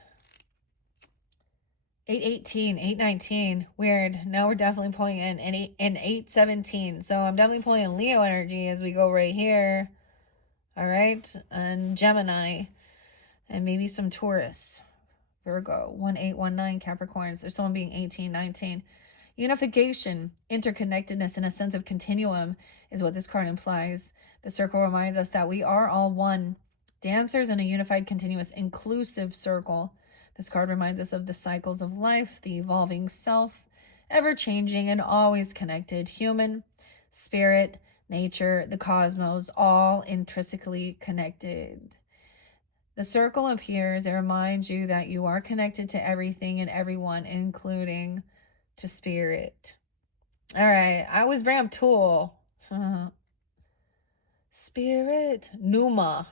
818, 819. Weird. Now we're definitely pulling in 817. So I'm definitely pulling in Leo energy as we go right here. All right, and Gemini, and maybe some Taurus. Virgo, 1819, Capricorns. There's someone being 1819. Unification, interconnectedness, and a sense of continuum is what this card implies. The circle reminds us that we are all one. Dancers in a unified, continuous, inclusive circle. This card reminds us of the cycles of life, the evolving self, ever-changing and always connected. Human, spirit, nature, the cosmos, all intrinsically connected. The circle appears. It reminds you that you are connected to everything and everyone, including to spirit. All right, I always bring up Tool. Spirit, Numa,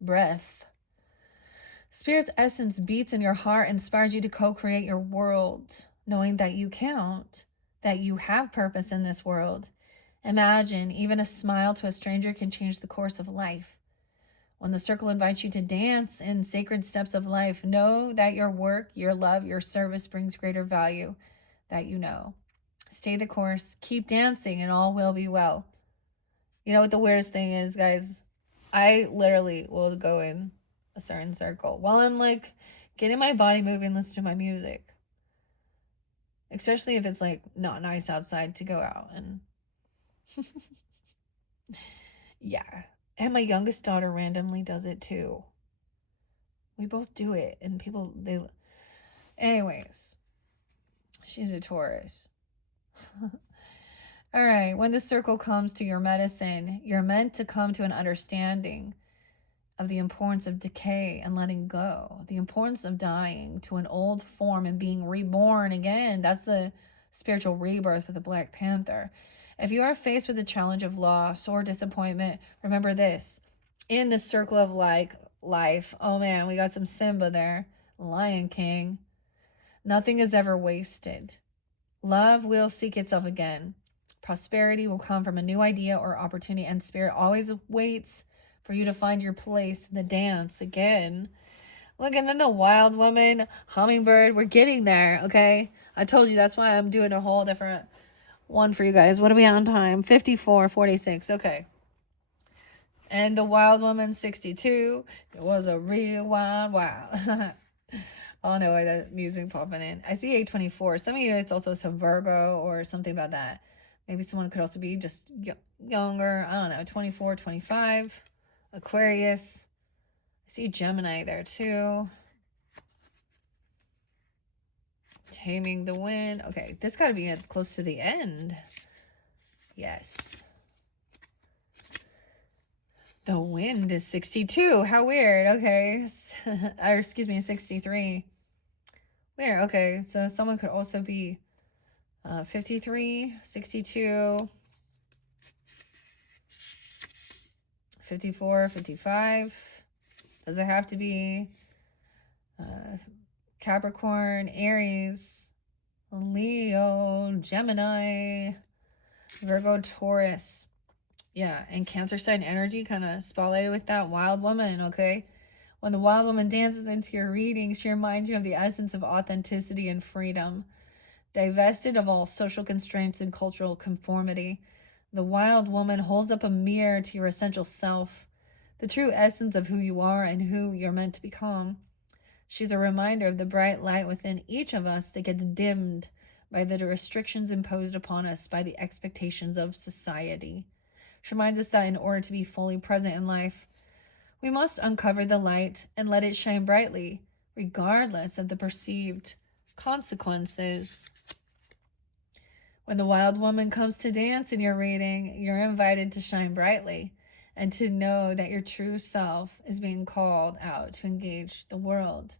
breath. Spirit's essence beats in your heart, inspires you to co-create your world, knowing that you count, that you have purpose in this world. Imagine, even a smile to a stranger can change the course of life. When the circle invites you to dance in sacred steps of life, know that your work, your love, your service brings greater value that you know. Stay the course, keep dancing, and all will be well. You know what the weirdest thing is, guys? I literally will go in a certain circle while I'm like getting my body moving, listen to my music. Especially if it's like not nice outside to go out. And yeah. And my youngest daughter randomly does it too. We both do it. And anyways, she's a Taurus. All right. When the circle comes to your medicine, you're meant to come to an understanding of the importance of decay and letting go, the importance of dying to an old form and being reborn again. That's the spiritual rebirth with the Black Panther. If you are faced with the challenge of loss or disappointment, remember this. In the circle of life, oh man, we got some Simba there, Lion King. Nothing is ever wasted. Love will seek itself again. Prosperity will come from a new idea or opportunity, and spirit always waits for you to find your place in the dance again. Look, and then the wild woman, hummingbird, we're getting there, okay? I told you that's why I'm doing a whole different one for you guys. What are we on time? 54:46. Okay. And the wild woman, 62. It was a real wild wow. I don't know why that music popping in. I see 824. Some of you, it's also some Virgo or something about that. Maybe someone could also be just younger. I don't know. 24, 25. Aquarius. I see Gemini there too. Taming the Wind. Okay, this got to be close to the end. Yes. The Wind is 62. How weird. Okay. Or excuse me, 63. Weird. Okay, so someone could also be 53, 62, 54, 55. Does it have to be Capricorn, Aries, Leo, Gemini, Virgo, Taurus? Yeah, and Cancer sign energy kind of spotlighted with that wild woman, okay? When the wild woman dances into your reading, she reminds you of the essence of authenticity and freedom. Divested of all social constraints and cultural conformity, the wild woman holds up a mirror to your essential self, the true essence of who you are and who you're meant to become. She's a reminder of the bright light within each of us that gets dimmed by the restrictions imposed upon us by the expectations of society. She reminds us that in order to be fully present in life, we must uncover the light and let it shine brightly, regardless of the perceived consequences. When the wild woman comes to dance in your reading, you're invited to shine brightly and to know that your true self is being called out to engage the world.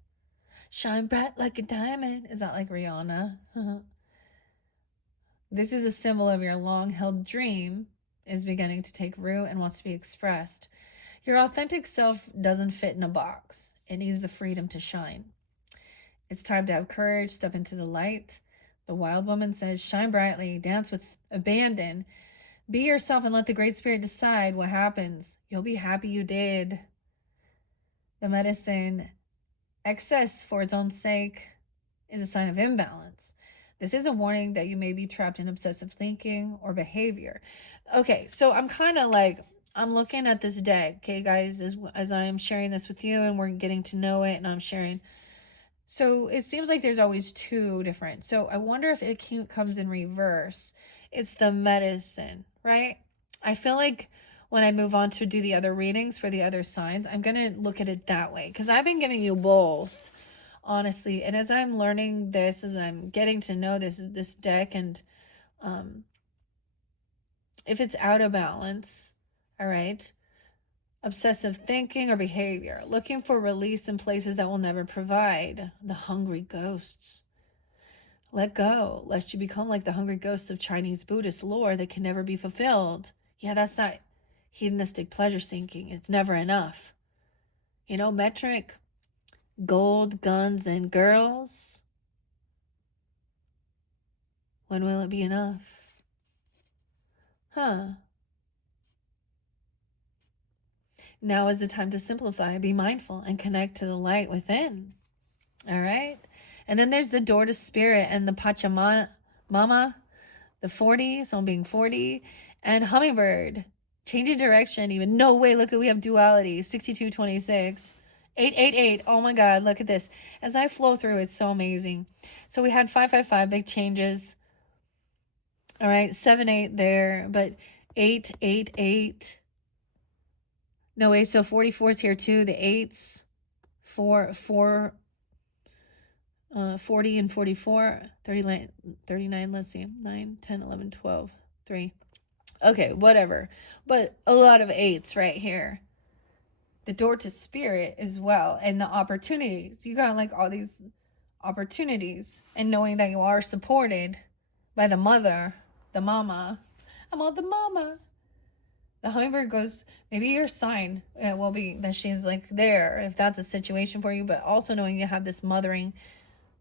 Shine bright like a diamond. Is that like Rihanna? This is a symbol of your long-held dream is beginning to take root and wants to be expressed. Your authentic self doesn't fit in a box. It needs the freedom to shine. It's time to have courage, step into the light. The wild woman says, shine brightly, dance with abandon. Be yourself and let the Great Spirit decide what happens. You'll be happy you did. The medicine, excess for its own sake, is a sign of imbalance. This is a warning that you may be trapped in obsessive thinking or behavior. Okay, so I'm kind of like, I'm looking at this deck, okay, guys, as I'm sharing this with you and we're getting to know it and I'm sharing. So it seems like there's always two different. So I wonder if it comes in reverse. It's the medicine, right? I feel like when I move on to do the other readings for the other signs, I'm going to look at it that way because I've been giving you both, honestly. And as I'm learning this, as I'm getting to know this deck, and if it's out of balance, all right, obsessive thinking or behavior, looking for release in places that will never provide, the hungry ghosts. Let go, lest you become like the hungry ghosts of Chinese Buddhist lore that can never be fulfilled. Yeah, that's not hedonistic pleasure seeking. It's never enough. You know, metric, gold, guns, and girls. When will it be enough? Huh. Now is the time to simplify, be mindful, and connect to the light within. All right. And then there's the door to spirit and the Pachamama, the 40, someone being 40, and hummingbird, changing direction even. No way, look at, we have duality, 6226, 888. Oh my God, look at this. As I flow through, it's so amazing. So we had 555, big changes. All right, 78 there, but 888. No way, so 44 is here too. The 8s, 40 and 44, 39, let's see, 9, 10, 11, 12, 3. Okay, whatever. But a lot of 8s right here. The door to spirit as well, and the opportunities. You got like all these opportunities, and knowing that you are supported by the mother, the mama. I'm all the mama. The hummingbird goes, maybe your sign will be that she's like there if that's a situation for you, but also knowing you have this mothering,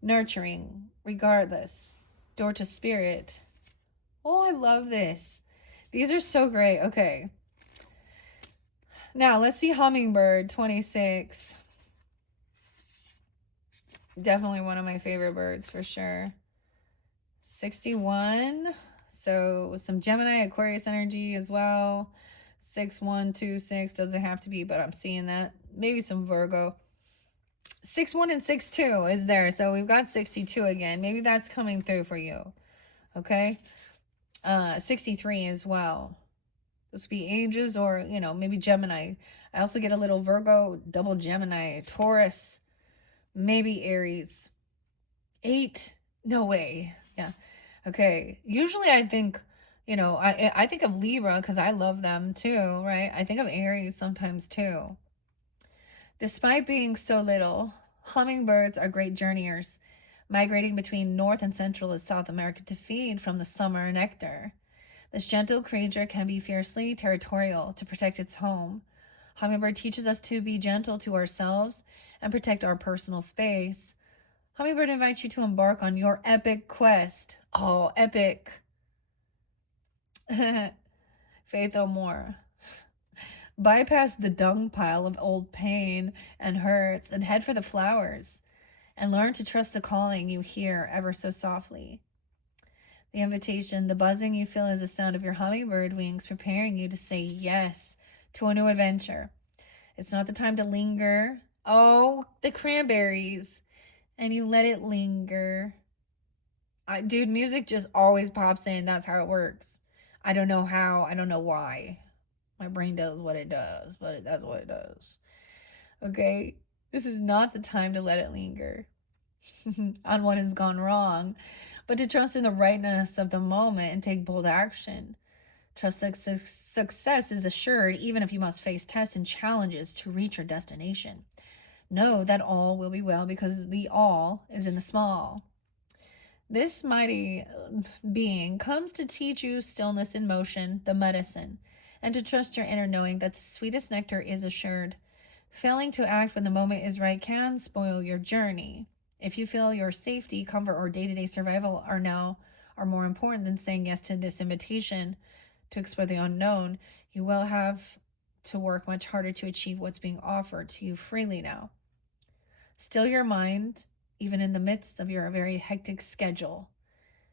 nurturing, regardless. Door to spirit. Oh, I love this. These are so great. Okay. Now, let's see hummingbird 26. Definitely one of my favorite birds for sure. 61, So some Gemini, Aquarius energy as well. 6126 doesn't have to be, but I'm seeing that. Maybe some Virgo. 61 and 62 is there. So we've got 62 again. Maybe that's coming through for you. Okay. 63 as well. This would be ages, or, maybe Gemini. I also get a little Virgo, double Gemini, Taurus, maybe Aries. 8. No way. Yeah. Okay. Usually I think, I think of Libra because I love them too, right? I think of Aries sometimes too. Despite being so little, hummingbirds are great journeyers, migrating between North and Central and South America to feed from the summer nectar. This gentle creature can be fiercely territorial to protect its home. Hummingbird teaches us to be gentle to ourselves and protect our personal space. Hummingbird invites you to embark on your epic quest. Oh, epic. Faith O'More. Bypass the dung pile of old pain and hurts and head for the flowers and learn to trust the calling you hear ever so softly. The invitation, the buzzing you feel is the sound of your hummingbird wings preparing you to say yes to a new adventure. It's not the time to linger. Oh, the cranberries. And you let it linger. Dude, music just always pops in. That's how it works. I don't know how. I don't know why. My brain does what it does, but that's what it does. Okay? This is not the time to let it linger on what has gone wrong, but to trust in the rightness of the moment and take bold action. Trust that success is assured even if you must face tests and challenges to reach your destination. Know that all will be well because the all is in the small. This mighty being comes to teach you stillness in motion, the medicine, and to trust your inner knowing that the sweetest nectar is assured. Failing to act when the moment is right can spoil your journey. If you feel your safety, comfort, or day-to-day survival are more important than saying yes to this invitation to explore the unknown, you will have to work much harder to achieve what's being offered to you freely now. Still your mind, even in the midst of your very hectic schedule,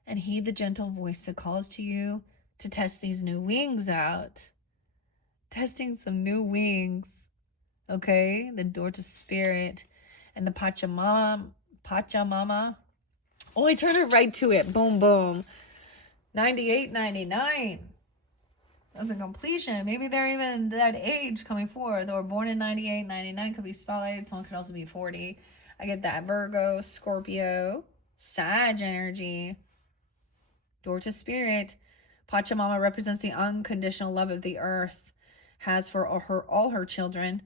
and heed the gentle voice that calls to you to test these new wings out. Testing some new wings, okay? The door to spirit and the Pachamama. Oh, I turned it right to it. Boom, boom. 98.99. That's a completion. Maybe they're even that age coming forth, or born in 98, 99 could be spotlighted. Someone could also be 40. I get that Virgo, Scorpio, Sag energy. Door to spirit. Pachamama represents the unconditional love of the earth has for all her children,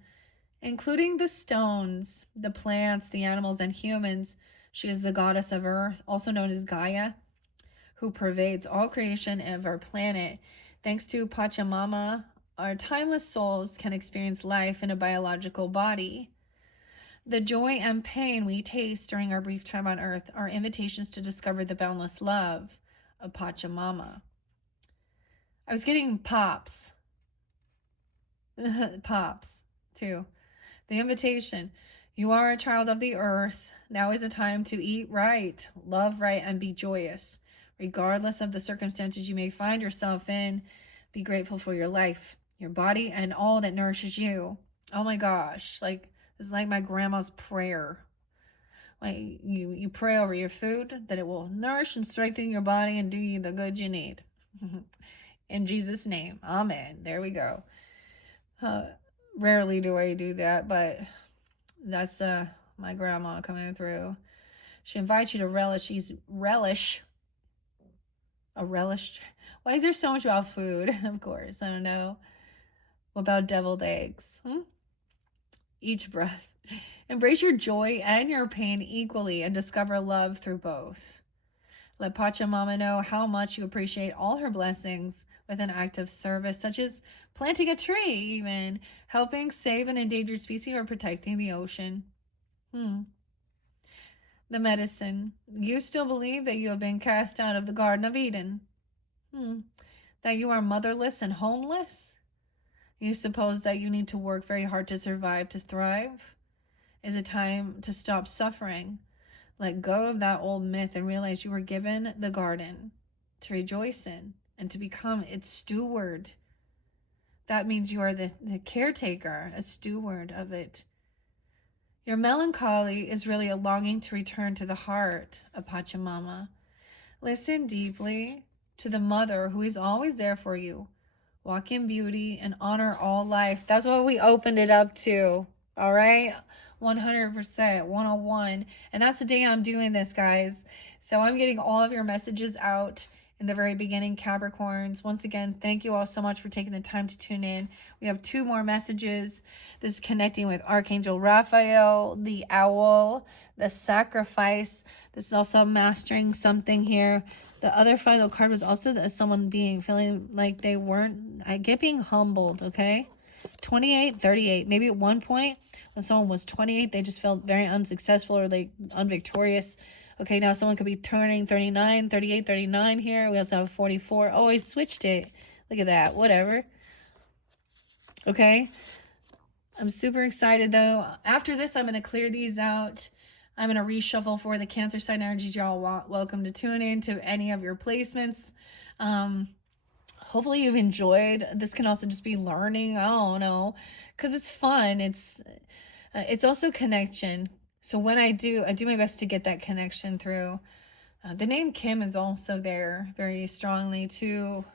including the stones, the plants, the animals, and humans. She is the goddess of earth, also known as Gaia, who pervades all creation of our planet. Thanks to Pachamama, our timeless souls can experience life in a biological body. The joy and pain we taste during our brief time on earth are invitations to discover the boundless love of Pachamama. I was getting pops. Pops, too. The invitation. You are a child of the earth. Now is the time to eat right, love right, and be joyous. Regardless of the circumstances you may find yourself in, be grateful for your life, your body, and all that nourishes you. Oh my gosh, it's like my grandma's prayer. Like you pray over your food that it will nourish and strengthen your body and do you the good you need. In Jesus' name, amen. There we go. Rarely do I do that, but that's my grandma coming through. She invites you to relish. Why is there so much about food? Of course, I don't know. What about deviled eggs? Each breath. Embrace your joy and your pain equally and discover love through both. Let Pachamama know how much you appreciate all her blessings with an act of service, such as planting a tree, even helping save an endangered species or protecting the ocean. The medicine. You still believe that you have been cast out of the Garden of Eden? That you are motherless and homeless? You suppose that you need to work very hard to survive, to thrive? Is it time to stop suffering? Let go of that old myth and realize you were given the garden. to rejoice in and to become its steward. That means you are the caretaker, a steward of it. Your melancholy is really a longing to return to the heart of Pachamama. Listen deeply to the mother who is always there for you. Walk in beauty and honor all life. That's what we opened it up to. All right? 100%, 101. And that's the day I'm doing this, guys. So I'm getting all of your messages out in the very beginning, Capricorns. Once again, thank you all so much for taking the time to tune in. We have 2 more messages. This is connecting with Archangel Raphael, the owl, the sacrifice. This is also mastering something here. The other final card was also someone feeling like they weren't, I get being humbled, okay? 28, 38. Maybe at one point when someone was 28, they just felt very unsuccessful or like unvictorious. Okay, now someone could be turning 39, 38, 39 here. We also have 44. Oh, I switched it. Look at that. Whatever. Okay. I'm super excited though. After this, I'm going to clear these out. I'm going to reshuffle for the Cancer sign energies. Y'all welcome to tune in to any of your placements. Hopefully you've enjoyed. This can also just be learning. I don't know, because it's fun. It's also connection. So when I do my best to get that connection through. The name Kim is also there very strongly too.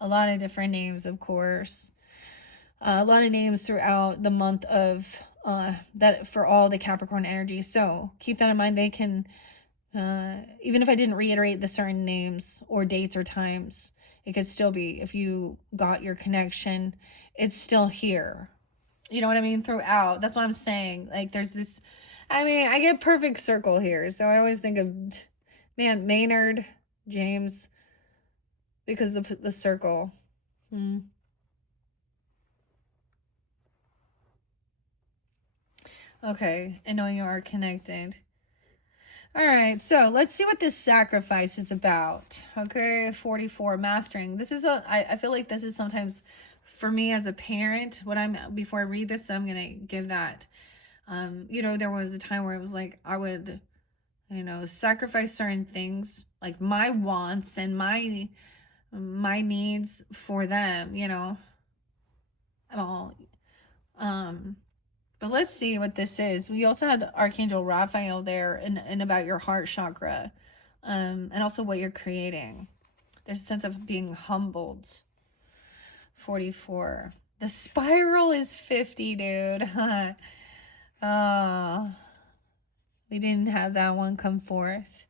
A lot of different names, of course. A lot of names throughout the month of that for all the Capricorn energy. So keep that in mind. They can, even if I didn't reiterate the certain names or dates or times, it could still be, if you got your connection, it's still here. You know what I mean? Throughout. That's what I'm saying. Like there's this, I mean, I get perfect circle here. So I always think of, man, Maynard, James, because the circle. Okay, and knowing you are connected. All right, so let's see what this sacrifice is about. Okay, 44, mastering. This is I feel like this is sometimes, for me as a parent, before I read this, I'm going to give that. There was a time where it was like, I would, sacrifice certain things, like my wants and my needs for them, all, but let's see what this is. We also had Archangel Raphael there and about your heart chakra, and also what you're creating. There's a sense of being humbled. 44. The spiral is 50, dude. We didn't have that one come forth.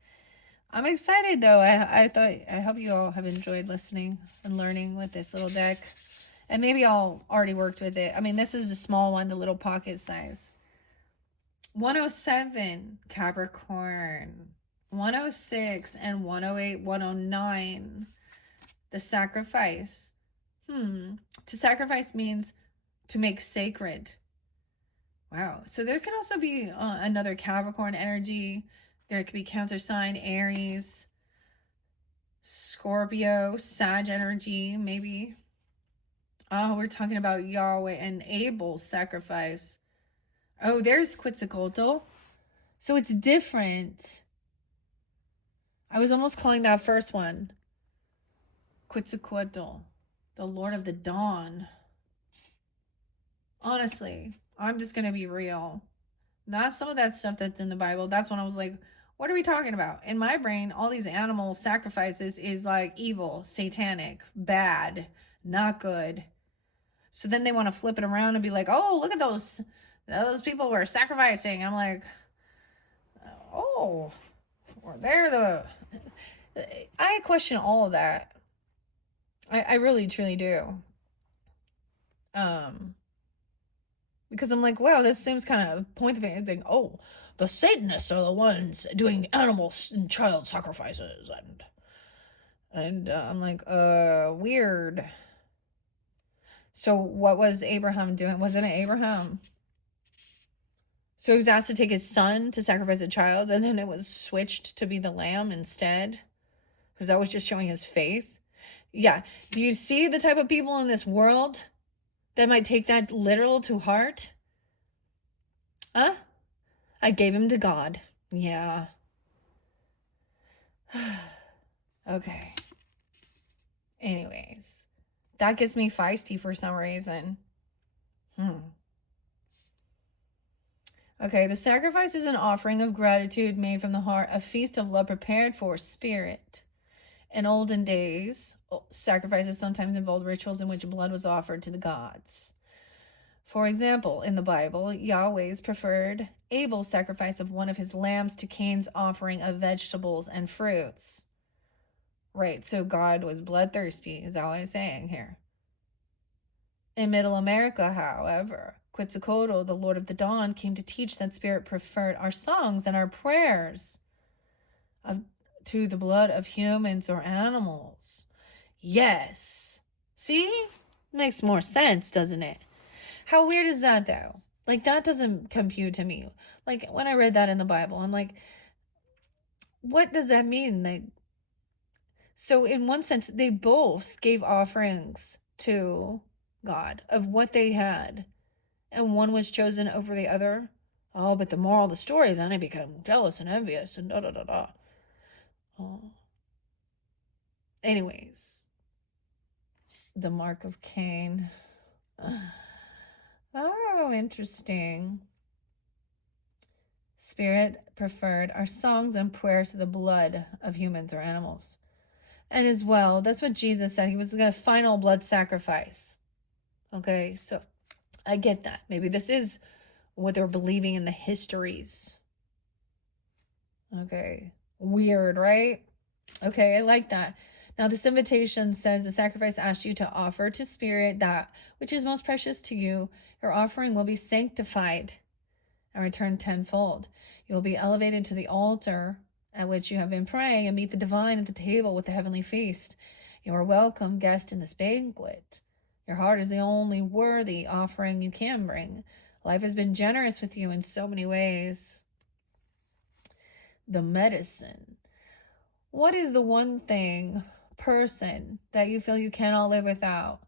I'm excited though. I hope you all have enjoyed listening and learning with this little deck. And maybe I'll already worked with it. I mean, this is the small one, the little pocket size. 107, Capricorn. 106 and 108, 109. The sacrifice. To sacrifice means to make sacred. Wow. So there could also be another Capricorn energy. There could be Cancer sign, Aries, Scorpio, Sag energy, maybe. Oh, we're talking about Yahweh and Abel's sacrifice. Oh, there's Quetzalcoatl. So it's different. I was almost calling that first one Quetzalcoatl, the Lord of the Dawn. Honestly, I'm just going to be real. Not some of that stuff that's in the Bible. That's when I was like, what are we talking about? In my brain, all these animal sacrifices is like evil, satanic, bad, not good. So then they want to flip it around and be like, oh, look at those people were sacrificing. I'm like, oh, they're I question all of that. I really, truly do. Because I'm like, wow, this seems kind of point of anything. Oh, the Satanists are the ones doing animal and child sacrifices, and I'm like, weird. So what was Abraham doing? Wasn't it Abraham? So he was asked to take his son to sacrifice a child, and then it was switched to be the lamb instead, because that was just showing his faith. Yeah. Do you see the type of people in this world that might take that literal to heart? Huh? I gave him to God. Yeah. Okay. Anyways, that gets me feisty for some reason. Okay, the sacrifice is an offering of gratitude made from the heart, a feast of love prepared for spirit. In olden days, sacrifices sometimes involved rituals in which blood was offered to the gods. For example, in the Bible, Yahweh's preferred Abel's sacrifice of one of his lambs to Cain's offering of vegetables and fruits. Right, so God was bloodthirsty, is that what I'm saying here. In Middle America, however, Quetzalcoatl, the Lord of the Dawn, came to teach that spirit preferred our songs and our prayers to the blood of humans or animals. Yes. See? Makes more sense, doesn't it? How weird is that, though? Like, that doesn't compute to me. Like, when I read that in the Bible, I'm like, what does that mean? Like, so in one sense, they both gave offerings to God of what they had, and one was chosen over the other. Oh, but the moral of the story, then I become jealous and envious and da da da da. Oh. Anyways, the mark of Cain. Oh, interesting. Spirit preferred our songs and prayers to the blood of humans or animals. And as well, that's what Jesus said. He was the final blood sacrifice. Okay, so I get that. Maybe this is what they're believing in the histories. Okay, weird, right? Okay, I like that. Now, this invitation says the sacrifice asks you to offer to Spirit that which is most precious to you. Your offering will be sanctified and return tenfold. You will be elevated to the altar at which you have been praying and meet the divine at the table with the heavenly feast. You are welcome guest in this banquet. Your heart is the only worthy offering you can bring. Life has been generous with you in so many ways. The medicine. What is the one person that you feel you cannot live without?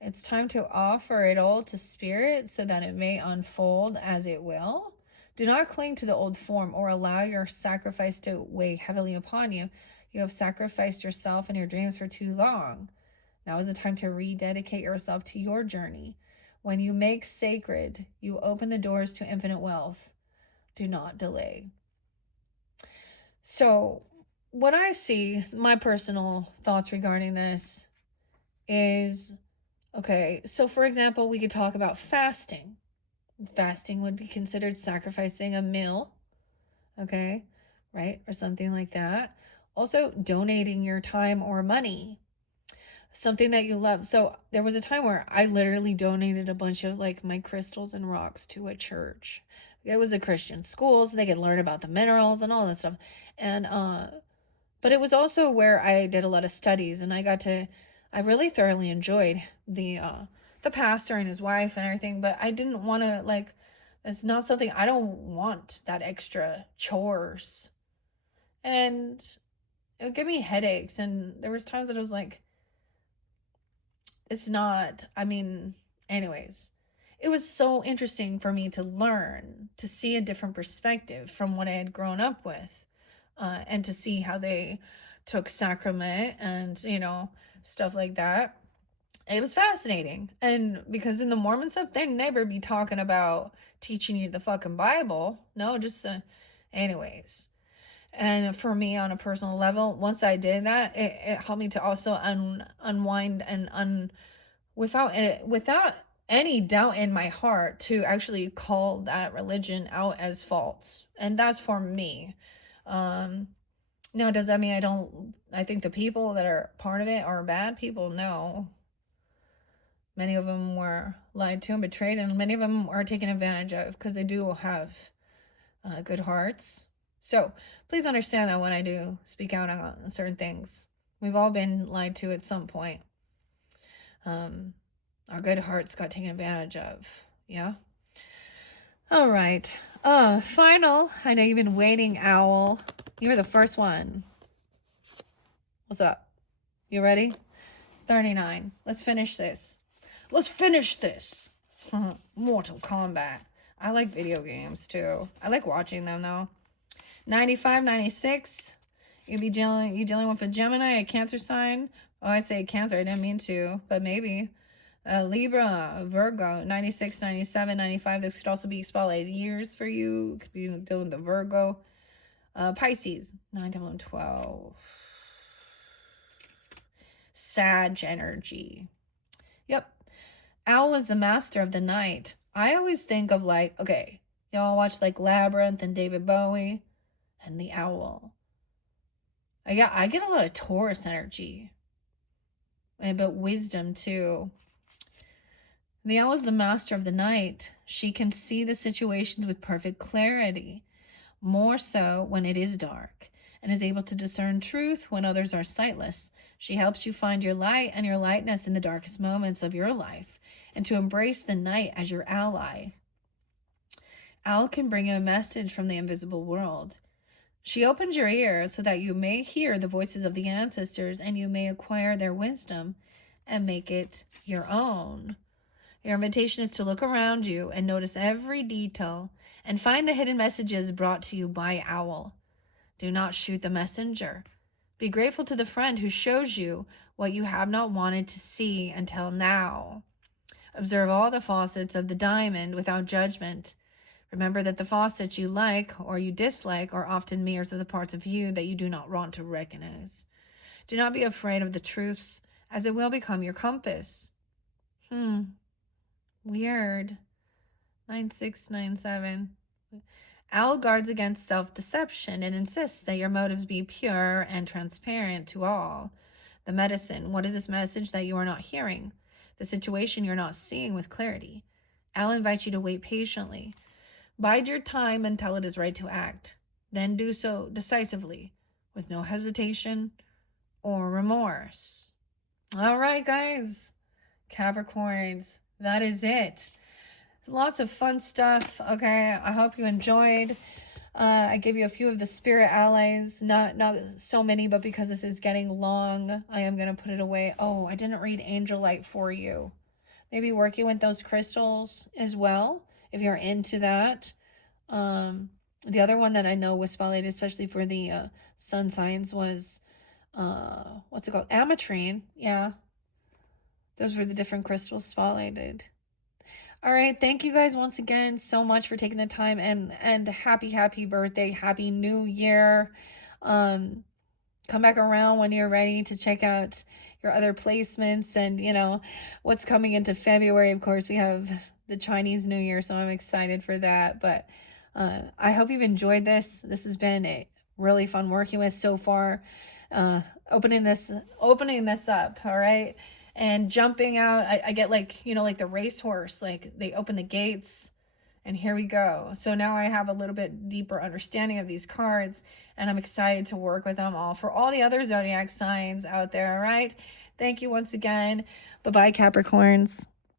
It's time to offer it all to Spirit so that it may unfold as it will. Do not cling to the old form or allow your sacrifice to weigh heavily upon you. You have sacrificed yourself and your dreams for too long. Now is the time to rededicate yourself to your journey. When you make sacred, you open the doors to infinite wealth. Do not delay. So, what I see, my personal thoughts regarding this is, okay, so for example, we could talk about fasting. Fasting would be considered sacrificing a meal, okay, right? Or something like that. Also, donating your time or money, something that you love. So there was a time where I literally donated a bunch of like my crystals and rocks to a church. It was a Christian school, so they could learn about the minerals and all that stuff. And but it was also where I did a lot of studies, and I really thoroughly enjoyed the pastor and his wife and everything, but I didn't want to, like, it's not something, I don't want that extra chores. And it would give me headaches, and there was times that I was like, it's not, I mean, anyways. It was so interesting for me to learn, to see a different perspective from what I had grown up with, and to see how they took sacrament and, stuff like that. It was fascinating. And because in the Mormon stuff, they never be talking about teaching you the fucking Bible. No, just, anyways. And for me, on a personal level, once I did that, it helped me to also unwind and without any doubt in my heart to actually call that religion out as false. And that's for me. Now, does that mean I think the people that are part of it are bad people? No. Many of them were lied to and betrayed, and many of them are taken advantage of because they do have good hearts. So please understand that when I do speak out on certain things, we've all been lied to at some point. Our good hearts got taken advantage of. Yeah. All right. Final. I know you've been waiting, Owl. You're the first one. What's up? You ready? 39. Let's finish this. Mortal Kombat. I like video games too. I like watching them though. 95, 96. You dealing with a Gemini, a Cancer sign, Oh, I'd say Cancer. I didn't mean to, but maybe. Libra, Virgo, 96, 97, 95. This could also be spotlighted years for you. Could be dealing with the Virgo. Pisces, 9, 10, 11, 12. Sag energy. Yep. Owl is the master of the night. I always think of like, okay, y'all watch like Labyrinth and David Bowie and the owl. I get a lot of Taurus energy, but wisdom too. The owl is the master of the night. She can see the situations with perfect clarity, more so when it is dark, and is able to discern truth when others are sightless. She helps you find your light and your lightness in the darkest moments of your life, and to embrace the night as your ally. Owl can bring a message from the invisible world. She opens your ears so that you may hear the voices of the ancestors and you may acquire their wisdom and make it your own. Your invitation is to look around you and notice every detail and find the hidden messages brought to you by Owl. Do not shoot the messenger. Be grateful to the friend who shows you what you have not wanted to see until now. Observe all the facets of the diamond without judgment. Remember that the facets you like or you dislike are often mirrors of the parts of you that you do not want to recognize. Do not be afraid of the truths, as it will become your compass. Weird. 9697. Owl guards against self-deception and insists that your motives be pure and transparent to all. The medicine. What is this message that you are not hearing? The situation you're not seeing with clarity. Owl invites you to wait patiently. Bide your time until it is right to act. Then do so decisively, with no hesitation or remorse. All right, guys. Capricorns, that is it. Lots of fun stuff. Okay, I hope you enjoyed. I gave you a few of the spirit allies, not so many, but because this is getting long, I am going to put it away. Oh, I didn't read Angel Light for you. Maybe working with those crystals as well, if you're into that. The other one that I know was spotlighted, especially for the sun signs, was what's it called? Ametrine. Yeah, those were the different crystals spotlighted. All right, thank you guys once again so much for taking the time, and happy birthday, happy new year. Come back around when you're ready to check out your other placements and what's coming into February. Of course, we have the Chinese New Year, so I'm excited for that. But I hope you've enjoyed this. This has been really fun working with so far. Opening this up, all right, and jumping out. I get like the racehorse, like they open the gates, and here we go. So now I have a little bit deeper understanding of these cards, and I'm excited to work with them all for all the other zodiac signs out there. All right, thank you once again. Bye bye, Capricorns.